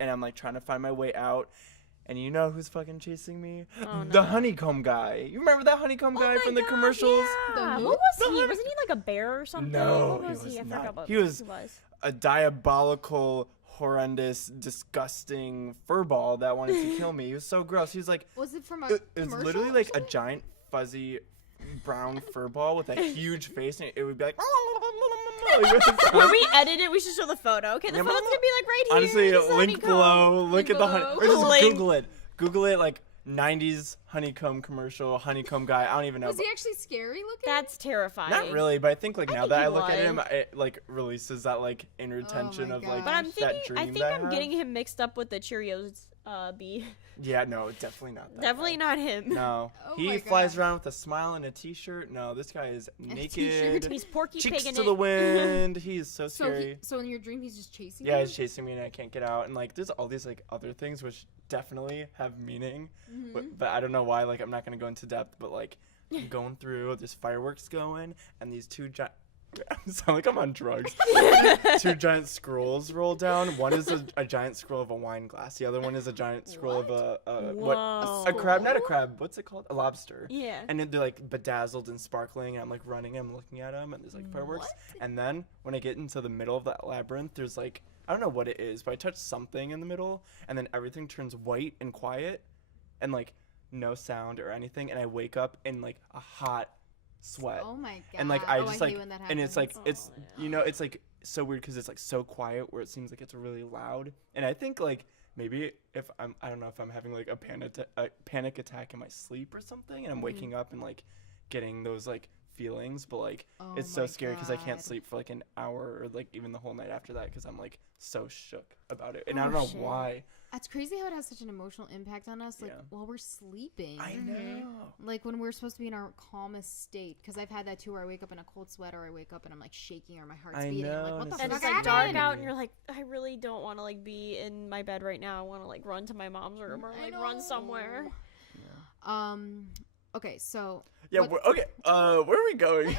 and I'm like trying to find my way out, And you know who's fucking chasing me? Oh, The no. honeycomb guy. You remember that honeycomb guy my from the God, commercials? Yeah. The who? What was The he? honey- Wasn't he like a bear or something? No, what was he was I not. forgot what He was- he was. A diabolical, horrendous, disgusting furball that wanted to kill me. He was so gross. He was like, Was it from a it commercial? was literally like a or something? giant, fuzzy, brown furball with a huge face, and it would be like. When we edit it, we should show the photo. Okay, the Yeah, photo's gonna be like right here. Honestly, This is link honeycomb. below. Look Link at the honey. below. Or just Link. Google it. Google it like 90s honeycomb commercial, honeycomb guy. I don't even know. Was he actually scary looking? That's terrifying. Not really, but I think like I now think that he I look at him, was. it like releases that like inner tension my of like But I'm gosh. thinking, that dream I think that I'm have. getting him mixed up with the Cheerios bee. Yeah, no, definitely not that. Definitely guy. not him. No, Oh he my flies gosh. around with a smile and a t-shirt. No, this guy is t-shirt. naked, He's Porky cheeks Pig in to it. the wind. He is so So scary. so in your dream he's just chasing Yeah, you? he's chasing me and I can't get out. And like, there's all these like other things which definitely have meaning, but I don't know why. Like, I'm not gonna go into depth. But like, I'm going through. There's fireworks going, and these two giant. I sound like I'm on drugs. Two giant scrolls roll down. One is a giant scroll of a wine glass. The other one is a giant scroll of a crab. Not a crab. What's it called? A lobster. Yeah. And then they're like bedazzled and sparkling. And I'm like running. I'm looking at them, and there's like fireworks. And then when I get into the middle of that labyrinth, there's like I don't know what it is, but I touch something in the middle, and then everything turns white and quiet, and like no sound or anything. And I wake up in like a hot sweat. Oh my god. And like I Oh, just hate like, when that and it's like happens. it's you know it's like so weird because it's like so quiet where it seems like it's really loud. And I think like maybe if I don't know if I'm having like a panic attack in my sleep or something, and I'm waking up and like getting those like feelings, but like Oh it's so my scary because I can't God. sleep for like an hour or like even the whole night after that because I'm like so shook about it, and I Oh, don't know shit. why. It's crazy how it has such an emotional impact on us, like Yeah. while we're sleeping. I know. Like when we're supposed to be in our calmest state, because I've had that too, where I wake up in a cold sweat, or I wake up and I'm like shaking, or my heart's I beating. I'm know, like, what and the it's And fuck it's like dark happened? out, and you're like, I really don't want to like be in my bed right now. I want to like run to my mom's room or I like run somewhere. Okay, so Yeah. What- Okay. Where are we going?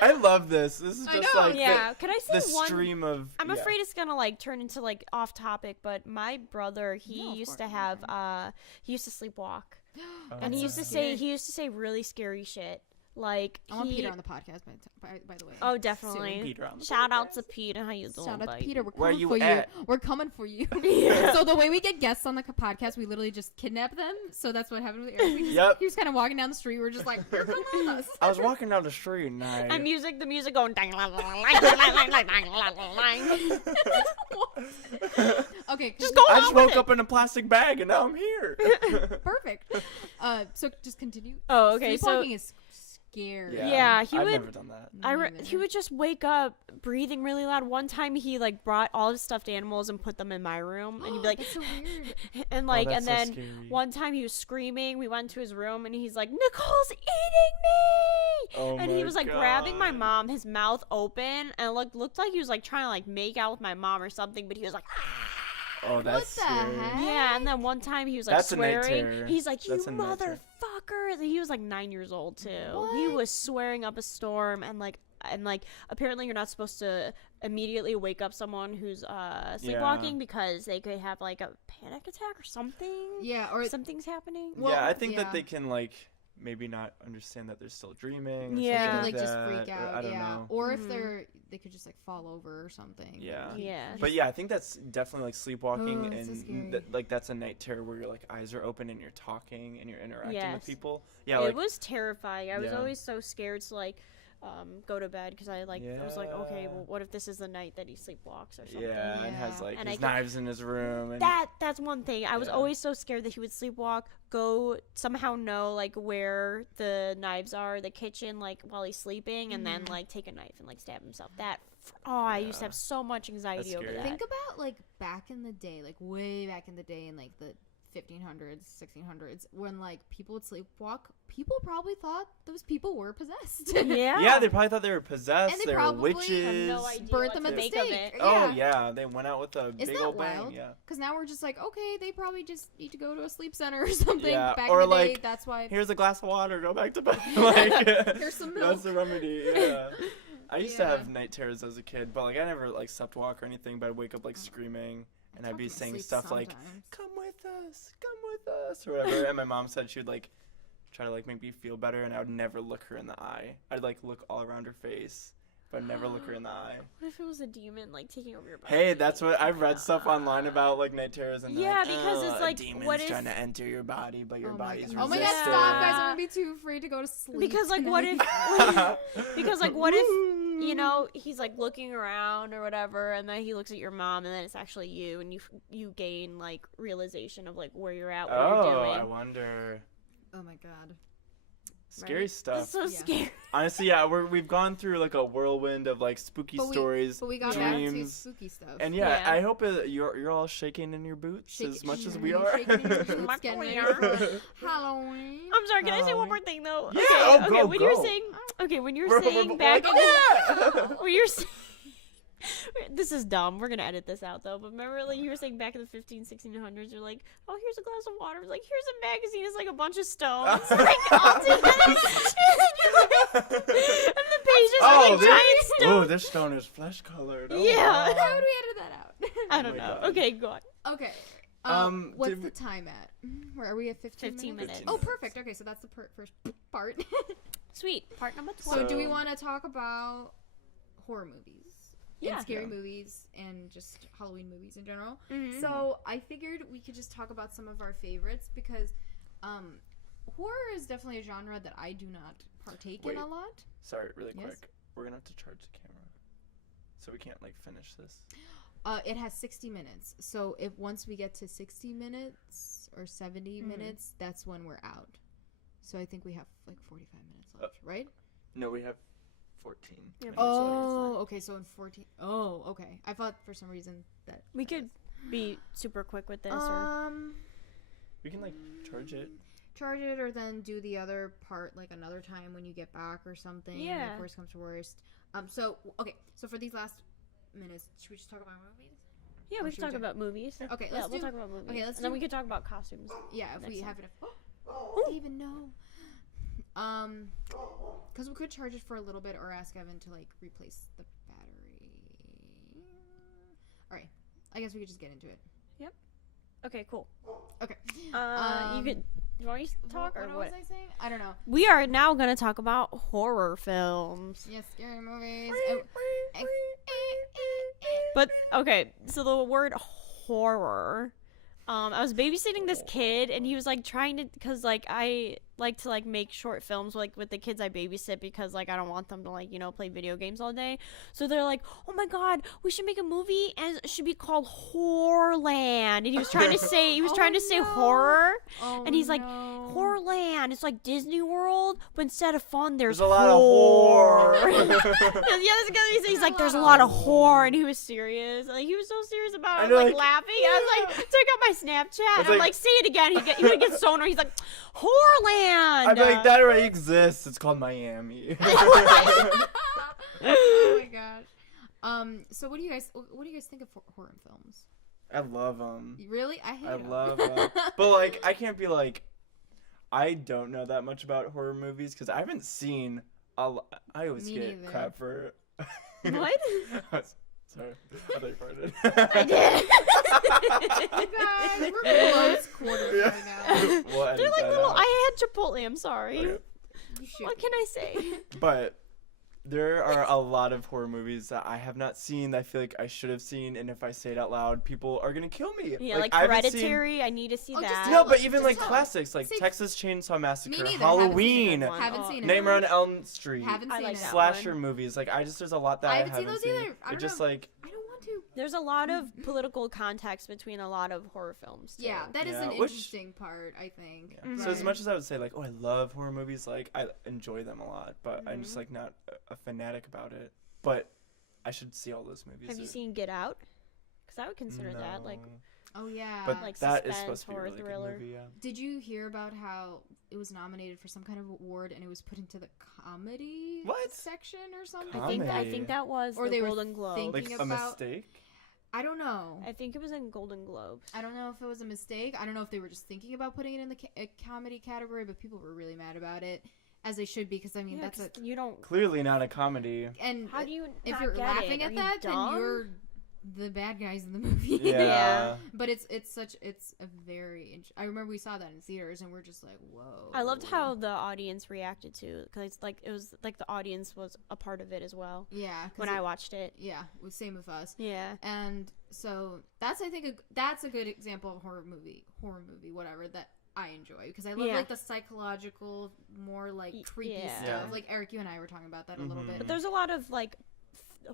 I love this. This is I just know. like Yeah. Could I the say one? stream of. I'm yeah. afraid it's gonna like turn into like off topic, but my brother, he No, of used course, to have he used to sleepwalk, Oh, and he so used to scary. say really scary shit. Like I want he, Peter on the podcast, by the way. oh definitely. Peter on the Shout out to Peter. How you doing? Shout out to buddy? Peter. We're Where coming you for at? you. We're coming for you. Yeah. So the way we get guests on the podcast, we literally just kidnap them. So that's what happened with Eric. Yep. He was kind of walking down the street. We're just like, you're coming with us. I was walking down the street and I. And the music going dang lang lang lang lang lang lang lang lang. Okay, Just go I on just with woke it. up in a plastic bag and now I'm here. perfect. So just continue. Oh, okay. So Sleepwalking is scary. Yeah, he I've would- never done that. he would just wake up breathing really loud. One time he like brought all his stuffed animals and put them in my room, and he'd be like, That's so weird. and like, that's and so then scary. one time he was screaming. We went to his room and he's like, Nicole's eating me, Oh and he my was like grabbing my God. mom, his mouth open, and it looked like he was like trying to like make out with my mom or something, but he was like. Oh, that's the scary. heck? Yeah, and then one time he was like That's a night swearing. terror. He's like, "You That's a night terror. motherfucker!" And he was like 9 years old too. He What? was swearing up a storm, and like apparently you're not supposed to immediately wake up someone who's sleepwalking because they could have like a panic attack or something. Yeah, or Something's happening. Well, yeah, I think yeah. that they can like maybe not understand that they're still dreaming. Or Yeah. something like like just that, freak or out. I don't Yeah, know. or if Mhm. they could just like fall over or something. Yeah. Yeah. But yeah, I think that's definitely like sleepwalking, Oh, it's so and scary. like that's a night terror where your like eyes are open and you're talking and you're interacting Yes. with people. Yeah, It like was terrifying. I was Yeah. always so scared to like go to bed because I was like, okay, Yeah. well, what if this is the night that he sleepwalks or something? yeah, and has Yeah. like And his I get- knives in his room. And That's one thing. I was Yeah. always so scared that he would sleepwalk, go somehow know like where the knives are, the kitchen, like while he's sleeping, and then like take a knife and like stab himself. I used to Yeah. have so much anxiety over scary. that. Think about like back in the day, like way back in the day, in like the 1500s, 1600s, when like people would sleepwalk. People probably thought those people were possessed. yeah. yeah, they probably thought they were possessed. And they they were probably witches. have no idea Burnt what them to at the make of stake. it. Oh yeah, they went out with a Isn't big that old bang. wild? Yeah. Because now we're just like, okay, they probably just need to go to a sleep center or something. Yeah, Back or, in the day, like, that's why. Here's a glass of water. Go back to bed. Like Here's some That's the milk. remedy. Yeah. I used to Yeah. have night terrors as a kid, but like I never like slept walk or anything. But I'd wake up like screaming, and I'd be Talk to my saying sleep stuff like, sometimes. come with us, or whatever. And my mom said she would, like, try to, like, make me feel better, and I would never look her in the eye. I'd, like, look all around her face, but I'd never look her in the eye. What if it was a demon, like, taking over your body? Hey, that's what I've read stuff online about, like, night terrors, and they're Yeah, like, because it's like, a demon's what if- trying to enter your body, but your body's resisting. Oh my god, stop, guys. I'm gonna be too afraid to go to sleep. Because, like, what if... because, like, what if, you know, he's, like, looking around or whatever, and then he looks at your mom, and then it's actually you, and you gain, like, realization of, like, where you're at, what you're doing. I wonder. Oh my god. Scary Right? stuff. That's so scary. Honestly, yeah, we've gone through like a whirlwind of like spooky stories, But we got back to dreams, spooky stuff. and Yeah. I hope you're all shaking in your boots as much as we are. Shaking in your boots, Much getting we ready are. for Halloween. I'm sorry, can I say one more thing, though? Yeah, okay, go, when go. you're saying... Okay, when you're We're saying back... like, oh, yeah! when you're saying... This is dumb. We're gonna edit this out though. But remember, like you were saying back in the 1600s, you're like, oh, here's a glass of water. It's like, here's a magazine. It's like a bunch of stones, like all together. And the pages are like giant Oh, stones. this stone is flesh colored. Oh, Yeah. wow. Why would we edit that out? I don't my know. God. Okay, go on. Okay. Did What's we- the time at? Where are we at? 15 minutes. Oh, perfect. Okay, so that's the first part. Sweet. Part number 12. So, do we want to talk about horror movies? Yeah. And scary Yeah. movies and just Halloween movies in general. Mhm. So I figured we could just talk about some of our favorites because horror is definitely a genre that I do not partake in Wait. a lot. Sorry, really Yes? quick. We're gonna have to charge the camera, so we can't like finish this. It has 60 minutes. So if once we get to 60 minutes or 70 minutes, that's when we're out. So I think we have like 45 minutes left, right? No, we have 14. Yeah, minutes Oh, left. okay. So in 14. Oh, okay. I thought for some reason that We could be super quick with this, or We can like charge it. charge it or then do the other part like another time when you get back or something. Yeah. If worst comes to worst. So okay. So for these last minutes, should we just talk about movies? yeah, Or we should should talk do- about movies. Okay, Yeah, let's we'll do- talk about movies. okay, let's and then do- we could talk about costumes. Yeah, if Next we time. have enough. Even no. Because we could charge it for a little bit or ask Evan to like replace the battery. All right, I guess we could just get into it. Okay, cool. Okay. You could. You want me to talk or what what? was I saying? I don't know. We are now going to talk about horror films. Yes, scary movies. But okay, so the word horror. I was babysitting this kid, and he was like trying to, cause like I like to like make short films like with the kids I babysit because like I don't want them to like play video games all day. So they're like, oh my god, we should make a movie and it should be called Horrorland. And he was trying to say horror, and he's like, Horrorland. It's like Disney World, but instead of fun, there's a lot of whore. yeah, this guy, he's like, there's a lot of whore, and he was serious. Like he was so serious about it. I was like laughing. I was like, took out my Snapchat, and I'm like, say it again. He would get sonar. He's like, Horrorland. I'd be like, that already exists. It's called Miami. Oh my gosh. So what do you guys think of horror films? I love them. Really? I hate I them. love them. But like, I can't be like, I don't know that much about horror movies because I haven't seen I always Me get neither. crap for. What? Sorry, I thought you farted. I did. You guys, we're close quarters right now. We'll edit They're like that little. out. I had Chipotle. I'm sorry. Okay. You should. What can I say? But there are a lot of horror movies that I have not seen that I feel like I should have seen, and if I say it out loud, people are gonna kill me. Yeah, like I haven't seen- Hereditary. I need to see Oh, just that. tell No, but us, even just like tell us. classics like See, Texas Chainsaw Massacre, neither. Halloween, Haven't Haven't seen it. Nightmare on Elm Street, Haven't I seen like it. that slasher movies. Like there's a lot that I I haven't seen haven't those seen. either. I don't It's just know. like I don't want to. There's a lot of political context between a lot of horror films. Too. Yeah, that is Yeah, an which- interesting part, I think. yeah. So as much as I would say like, oh, I love horror movies, like I enjoy them a lot, but I'm just like not a fanatic about it. But I should see all those movies. Have you seen Get Out? Because I would consider that like. Oh yeah. But like that is suspense, supposed to be a horror, really thriller. good movie. Yeah. Did you hear about how it was nominated for some kind of award and it was put into the comedy What? section or something? Comedy? I think that was Or the they were Golden Globe. thinking Like a about- mistake. I don't know. I think it was in Golden Globes. I don't know if it was a mistake. I don't know if they were just thinking about putting it in the comedy category, but people were really mad about it, as they should be, because I mean Yeah, that's a 'cause you don't. Clearly not a comedy. and How do you? if not you're get laughing it? at Are that, you dumb? then you're the bad guys in the movie. Yeah. But it's a very. I remember we saw that in theaters and we're just like, whoa. I loved how the audience reacted to it, because it was like the audience was a part of it as well. Yeah. When I watched it. Yeah, it was same with us. Yeah. And so that's I think that's a good example of horror movie, whatever that I enjoy, because I love like the psychological, more like creepy stuff. Yeah. Like Eric, you and I were talking about that a little bit. But there's a lot of like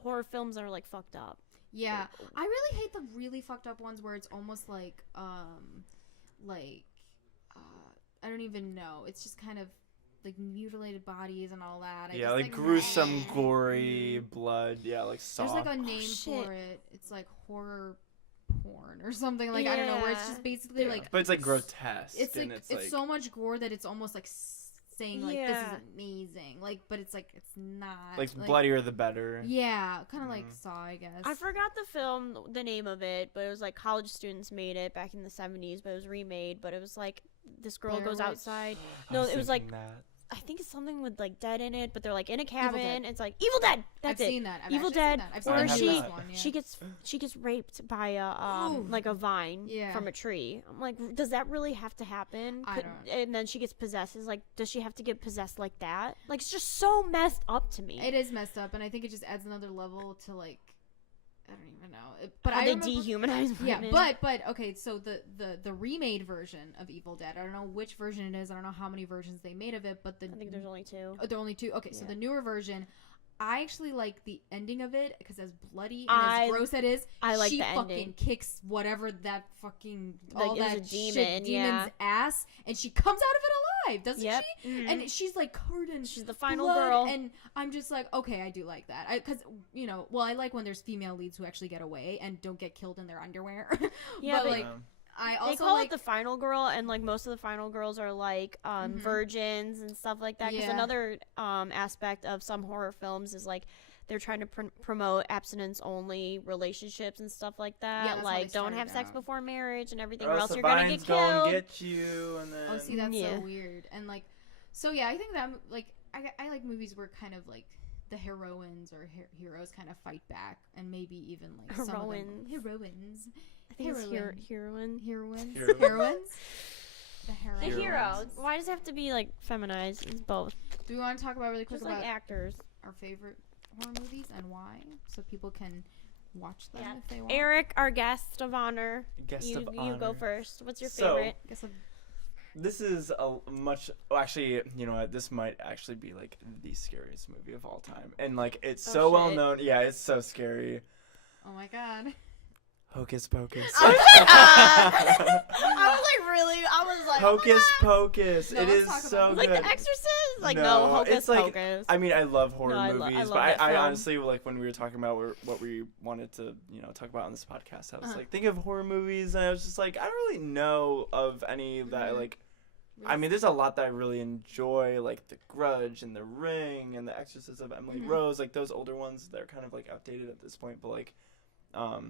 horror films that are like fucked up. Yeah, I really hate the really fucked up ones where it's almost like I don't even know. It's just kind of like mutilated bodies and all that. Yeah, like gruesome, gory blood. Yeah, like saw. There's like a name for it. It's like horror porn or something. Like I don't know, where it's just basically like. But it's like grotesque. It's like and it's so much gore that it's almost like saying like this is amazing. Like, but it's like it's not. Like bloodier the better. Yeah, kind of like Saw, I guess. I forgot the name of it, but it was like college students made it back in the 70s, but it was remade. But it was like this girl Blair goes Witch? outside. No, it was like that. I think it's something with like dead in it, but they're like in a Evil cabin. Dead. And it's like Evil Dead. That's I've it. seen that. I've Evil actually Dead, seen that. I've seen where the she- newest one, yeah. she gets raped by a like a vine from a tree. I'm like, does that really have to happen? I don't. And then she gets possessed. It's like, does she have to get possessed like that? Like, it's just so messed up to me. It is messed up, and I think it just adds another level to like. I don't even know. But How I they remember, dehumanize women. Yeah, but okay. So the remade version of Evil Dead. I don't know which version it is. I don't know how many versions they made of it. But I think there's only 2. there are only 2. Okay, so Yeah. the newer version, I actually like the ending of it because as bloody and as gross it is, I like she the fucking ending. kicks whatever that fucking Like, all it was that a demon, shit demon's ass, and she comes out of it alive, doesn't Yep. she? Mhm. And she's like covered in She's the final blood, girl. and I'm just like, okay, I do like that, because I like when there's female leads who actually get away and don't get killed in their underwear. Yeah, but but like. I also they call like it the final girl, and like most of the final girls are like virgins and stuff like that. Because Yeah. another aspect of some horror films is like they're trying to promote abstinence only relationships and stuff like that. Yeah, that's how like they don't started have sex out. before marriage and everything, Or or else else the you're gonna vines get go and killed. get you, and then. Oh, see, that's Yeah. so weird. And like, so yeah, I think that like I like movies where kind of like the heroines or heroes kind of fight back, and maybe even like some of them heroines. I think it's heroine. Heroines. Heroines. Heroines. The The heroines. heroes. Why does it have to be like feminized? It's both. Do we want to talk about really quick Just about like actors. our favorite horror movies and why, so people can watch them Yeah. if they want? Eric, our guest of honor. Guest you of go honor. first. What's your So- favorite? Guess I've- This is a much. Well, actually, you know what? This might actually be like the scariest movie of all time, and like it's Oh, so well shit. known. Yeah, it's so scary. oh my god. Hocus Pocus. I was like, really? I was like, Hocus Pocus. No, it let's is talk so about good. like The Exorcist? Like, no, No, Hocus it's like- Pocus. I mean, I love horror No, I movies, love but that I film. honestly, like, when we were talking about what we wanted to, talk about on this podcast, I was Uh-huh. like, think of horror movies, and I was just like, I don't really know of any that I like. I mean, there's a lot that I really enjoy, like The Grudge and The Ring and The Exorcist of Emily Rose, like those older ones. They're kind of like outdated at this point, but like, I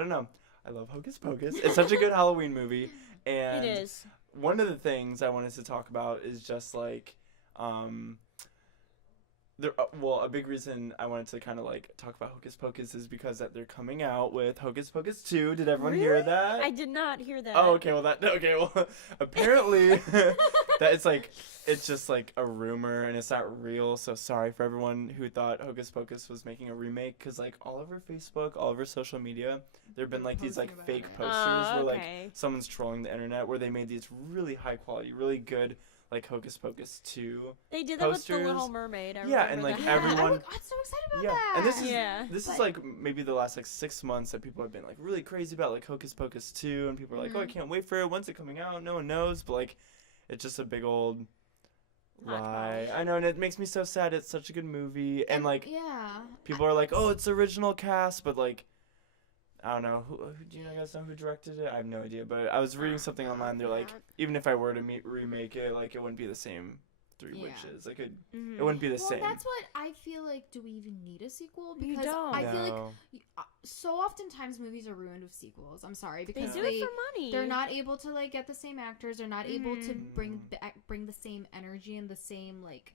don't know. I love Hocus Pocus. It's such a good Halloween movie, and It is. one of the things I wanted to talk about is just like, a big reason I wanted to kind of like talk about Hocus Pocus is because that they're coming out with Hocus Pocus 2. Did everyone hear Really? that? I did not hear that. Oh, okay. Well, apparently that it's just like a rumor and it's not real. So sorry for everyone who thought Hocus Pocus was making a remake, because like all over Facebook, all over social media, there've been like these like Posting about fake it. posters where like okay. someone's trolling the internet where they made these really high quality, really good like Hocus Pocus 2. They did that with The posters. Little Mermaid. I Yeah, and, remember like, that. everyone- I'm so excited about Yeah, that. and this is Yeah. this is But- like maybe the last like 6 months that people have been like really crazy about like Hocus Pocus 2, and people are like, oh, I can't wait for it. When's it coming out? No one knows, but like it's just a big old lie. I know, and it makes me so sad. It's such a good movie, and like yeah. people are like, oh, it's the original cast, but like I don't know. Who do you guys know who directed it? I have no idea, but I was reading something online. They're like, even if I were to remake it, like it wouldn't be the same Three Yeah. Witches. Like it Mhm. wouldn't be the Well, same. that's what I feel like. Do we even need a sequel? You Because don't. I feel like No. so oftentimes movies are ruined with sequels. I'm sorry, They because do it for money. they're not able to like get the same actors. They're not able to Mhm. bring the same energy and the same like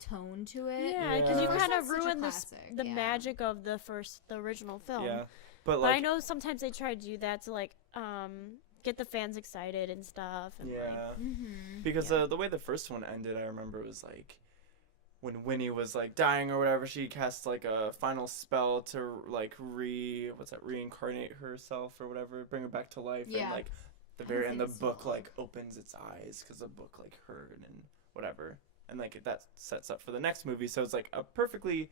tone to it. Yeah, because Yeah. you The kind first of one's such a ruin classic, the yeah. magic of the original film. Yeah. But But like, I know sometimes they try to do that to like get the fans excited and stuff. And yeah, Mm-hmm. because Yeah. the way the first one ended, I remember was like when Winnie was like dying or whatever, she cast like a final spell to like reincarnate herself or whatever, bring her back to life, Yeah. and like the I very don't end, the think book so. like opens its eyes because the book like heard and whatever, and like that sets up for the next movie. So it's like a perfectly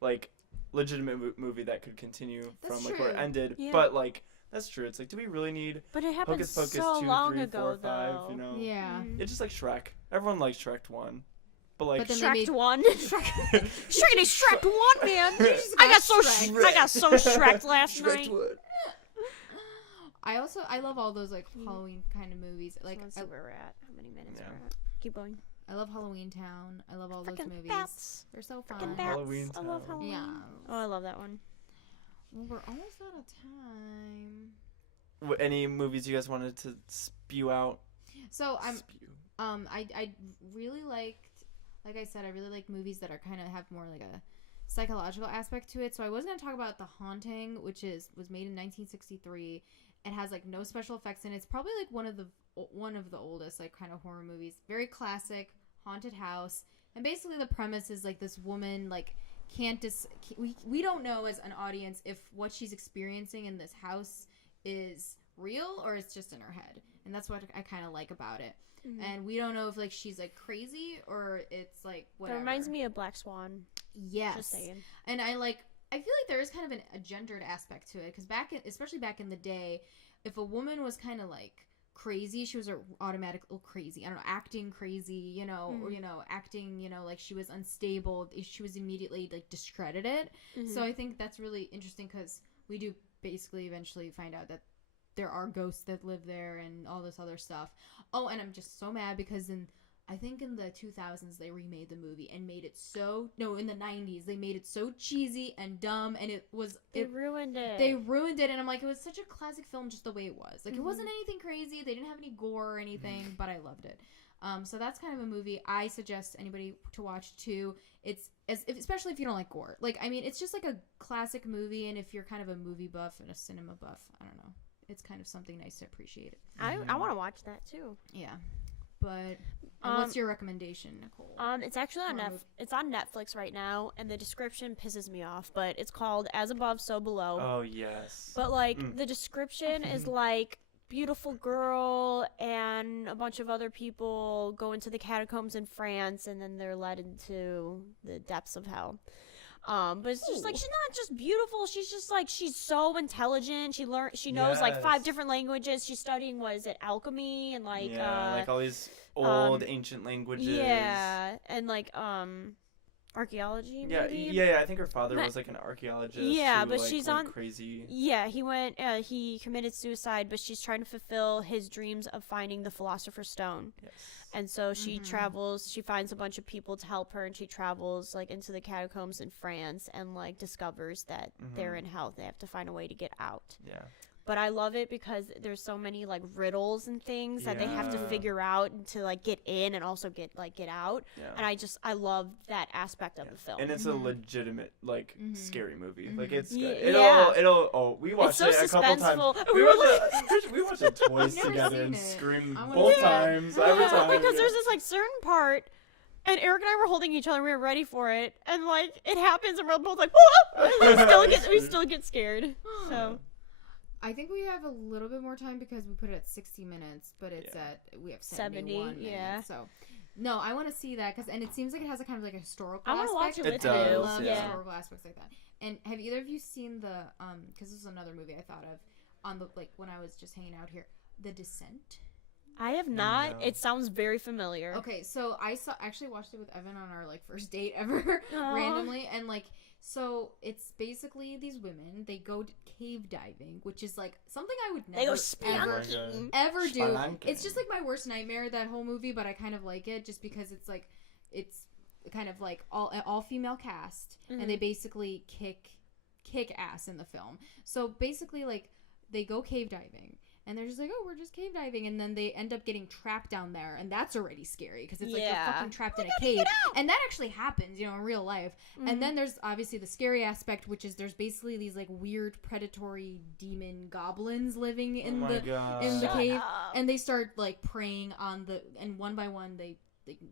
like legitimate movie that could continue That's from like where it true. ended. Yeah. But like that's true. It's like, do we really need But it happened Hocus Pocus so 2, long 3, ago, 4, 5? though. You know, Yeah. Mhm. it's just like Shrek. Everyone likes Shrek 1, but like But then they Shrek made- one. Shrek Shrek one, man. just I got got so Shrek. I got so Shrek last night. I love all those like Halloween kind of movies. Like Let's see where we're at. How many minutes Yeah. we're at? Keep going. I love Halloween Town. I love all those Frickin' movies. bats. They're so fun. Frickin' Halloween bats. I love Town. Halloween. Yeah. Oh, I love that one. Well, we're almost out of time. Any movies you guys wanted to spew out? So Spew. I really liked, like I said, I really like movies that are kind of have more like a psychological aspect to it. So I was gonna talk about The Haunting, which was made in 1963. It has like no special effects in it. It's probably like one of the oldest like kind of horror movies. Very classic haunted house, and basically the premise is like this woman like we don't know as an audience if what she's experiencing in this house is real or it's just in her head, and that's what I kind of like about it. Mhm. And we don't know if like she's like crazy or it's like That whatever. reminds me of Black Swan. Yes. Just saying. And I feel like there is kind of a gendered aspect to it because especially back in the day, if a woman was kind of like crazy, she was automatic crazy. I don't know, acting crazy, or acting, like she was unstable. She was immediately like discredited. Mhm. So I think that's really interesting because we do basically eventually find out that there are ghosts that live there and all this other stuff. Oh, and I'm just so mad because I think in the 2000s they remade the movie and made it in the 90s they made it so cheesy and dumb, and They ruined it. they ruined it, and I'm like, it was such a classic film just the way it was. Like, Mhm. it wasn't anything crazy, they didn't have any gore or anything, but I loved it. So that's kind of a movie I suggest anybody to watch too. Especially if you don't like gore. Like, I mean, it's just like a classic movie, and if you're kind of a movie buff and a cinema buff, I don't know, it's kind of something nice to appreciate it. I want to watch that too. Yeah. But what's your recommendation, Nicole? It's actually on Horror movie. It's on Netflix right now, and the description pisses me off. But it's called As Above, So Below. Oh yes. But like the description is like beautiful girl and a bunch of other people go into the catacombs in France, and then they're led into the depths of hell. But it's just like she's not just beautiful. She's just like she's so intelligent. She knows like 5 Yes. different languages. She's studying alchemy and like like all these old ancient languages. yeah, and like archaeology. Yeah, Maybe? yeah. I think her father But- was like an archaeologist. Yeah, who, but like, she's went on- crazy. Yeah, he committed suicide, but she's trying to fulfill his dreams of finding the Philosopher's Stone. Yes. And so she Mhm. travels, she finds a bunch of people to help her, and she travels like into the catacombs in France and like discovers that they're Mhm. in hell. They have to find a way to get out. Yeah. But I love it because there's so many like riddles and things that they have to Yeah. figure out and to like get in and also get out. Yeah. And I love that aspect of Yeah. the film. And it's Mhm. a legitimate, like, Mhm. scary movie. Mhm. Like, it's Ye- good. yeah. We watched so it a couple times. suspenseful. We watched it twice I've never together seen and it. screamed I wanna both see it. times. Every Yeah, time. because there's this like certain part, and Eric and I were holding each other. We were ready for it, and like it happens, and we're both like, "Whoa!" And we still get scared. So I think we have a little bit more time because we put it at 60 minutes, but we have 71 70, minutes. yeah. So, no, I want to see that and it seems like it has a kind of like a historical I want to watch aspect. it It with does, you. I love yeah. historical aspects like that. And have either of you seen the because this is another movie I thought of on the like when I was just hanging out here, The Descent. I have not. No. It sounds very familiar. Okay, so I actually watched it with Evan on our like first date ever Aw. randomly, and like so it's basically these women, they go cave diving, which is like something I would They go never spelunking. ever do. Spelunking. It's just like my worst nightmare, that whole movie, but I kind of like it just because it's like it's kind of like all female cast, and they basically kick ass in the film. So basically like they go cave diving, And they're just like, oh, we're just cave diving. And then they end up getting trapped down there. And that's already scary because it's like you're fucking trapped in a cave. And that actually happens, in real life. Mm-hmm. And then there's obviously the scary aspect, which is there's basically these like weird predatory demon goblins living in the cave. And they start like preying on and one by one they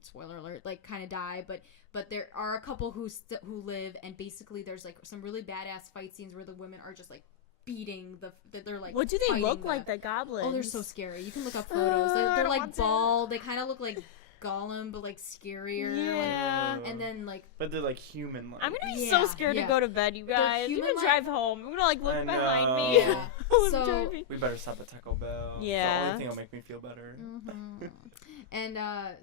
spoiler alert, like kind of die. But there are a couple who live, and basically there's like some really badass fight scenes where the women are just like beating they're like, what do they look like, the goblins? Oh, they're so scary. You can look up photos. They're like bald. They kind of look like Gollum, but like scarier. Yeah. And then like, but they're like human. I'm gonna be so scared to go to bed, you guys. I'm gonna drive home. I'm gonna like look behind me. Yeah. So we better stop at Taco Bell. Yeah. It's the only thing that'll make me feel better. Mm-hmm. And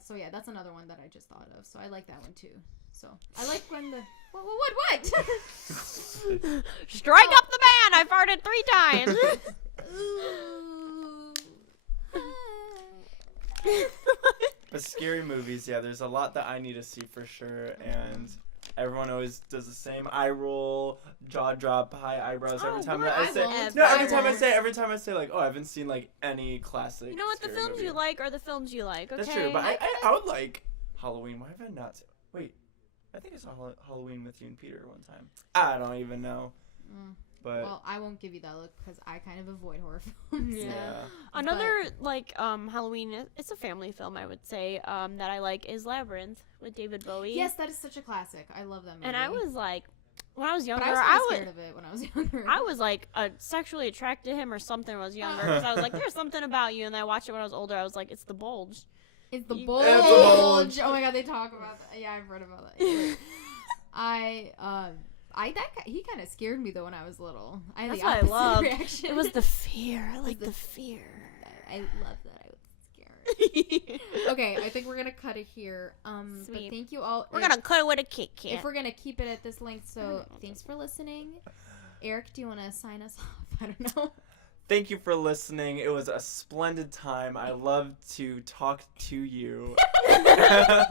so yeah, that's another one that I just thought of. So I like that one too. So I like when the what? Strike up the band! I farted 3 times. But scary movies, yeah, there's a lot that I need to see for sure, and everyone always does the same eye roll, jaw drop, high eyebrows every time I say. Every time I say like, oh, I haven't seen like any classic. You know what? The films movie. you like are the films you like. Okay. That's true, but I would like Halloween. Why have I not? Wait, I think I saw Halloween with you and Peter one time. I don't even know. But well, I won't give you that look because I kind of avoid horror films. Yeah. Another like Halloween. It's a family film, I would say. That I like is Labyrinth with David Bowie. Yes, that is such a classic. I love that movie. And I was like, when I was younger, but I was scared of it when I was younger. I was like sexually attracted to him or something when I was younger because I was like, there's something about you. And then I watched it when I was older. I was like, it's the bulge. It's the bulge. Oh my god, they talk about that. Yeah, I've read about that. He kind of scared me though when I was little. That's what I loved. Reaction. It was the fear. I like the fear. I love that. I was scared. Okay, I think we're gonna cut it here. But thank you all. We're gonna cut it with a Kit Kat. If we're gonna keep it at this length, so thanks for listening. Eric, do you want to sign us off? I don't know. Thank you for listening. It was a splendid time. I love to talk to you. I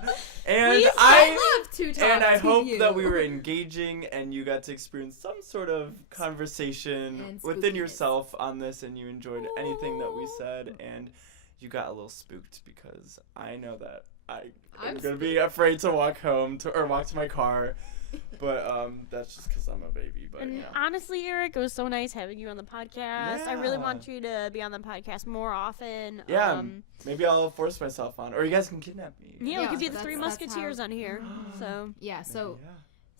hope that we were engaging and you got to experience some sort of conversation within yourself on this and you enjoyed anything that we said and you got a little spooked because I know that I'm going to be afraid to walk home or walk to my car. But that's just because I'm a baby. But honestly, Eric, it was so nice having you on the podcast. Yeah. I really want you to be on the podcast more often. Yeah, maybe I'll force myself on, or you guys can kidnap me. Yeah, we could be the 3 Musketeers on here. So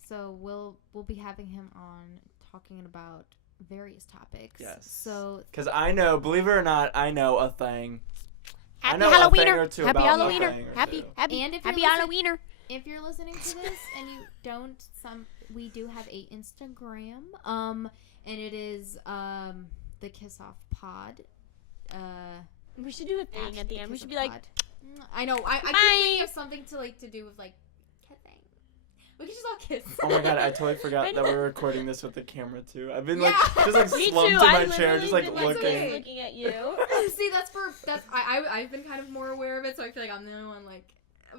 so we'll be having him on talking about various topics. Yes. So because I know, believe it or not, I know a thing. Happy Halloweener! Happy Halloweener! Happy Halloweener! If you're listening to this and you don't, we do have a Instagram, and it is the Kiss Off Pod. We should do a thing at the end. We should be like, I know. I keep thinking of something to do with like kissing. We could just all kiss. Oh my god, I totally forgot that we're recording this with the camera too. I've been just like slumped in my chair, just like looking at you. See, I've been kind of more aware of it, so I feel like I'm the only one like.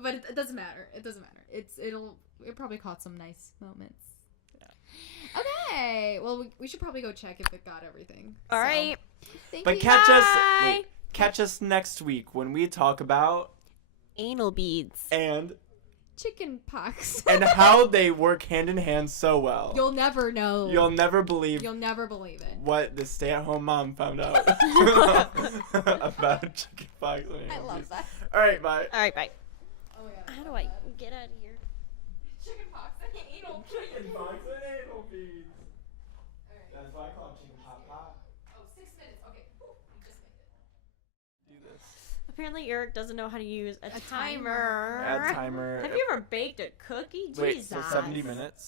But it doesn't matter. It doesn't matter. It probably caught some nice moments. Yeah. Okay. Well, we should probably go check if it got everything. All right. Thank you. But catch us next week when we talk about anal beads and chicken pox and how they work hand in hand so well. You'll never know. You'll never believe it. What the stay-at-home mom found out about chicken pox. I love that. All right, bye. Oh my god. How do I get out of here? Chicken pox and anal beads. Chicken pox and anal beads. Alright. That's why I call it chicken pot. Oh, 6 minutes. Okay. We just made it. Do this. Apparently Eric doesn't know how to use a timer. Add timer. Have you ever baked a cookie? Wait, Jesus. so 70 minutes?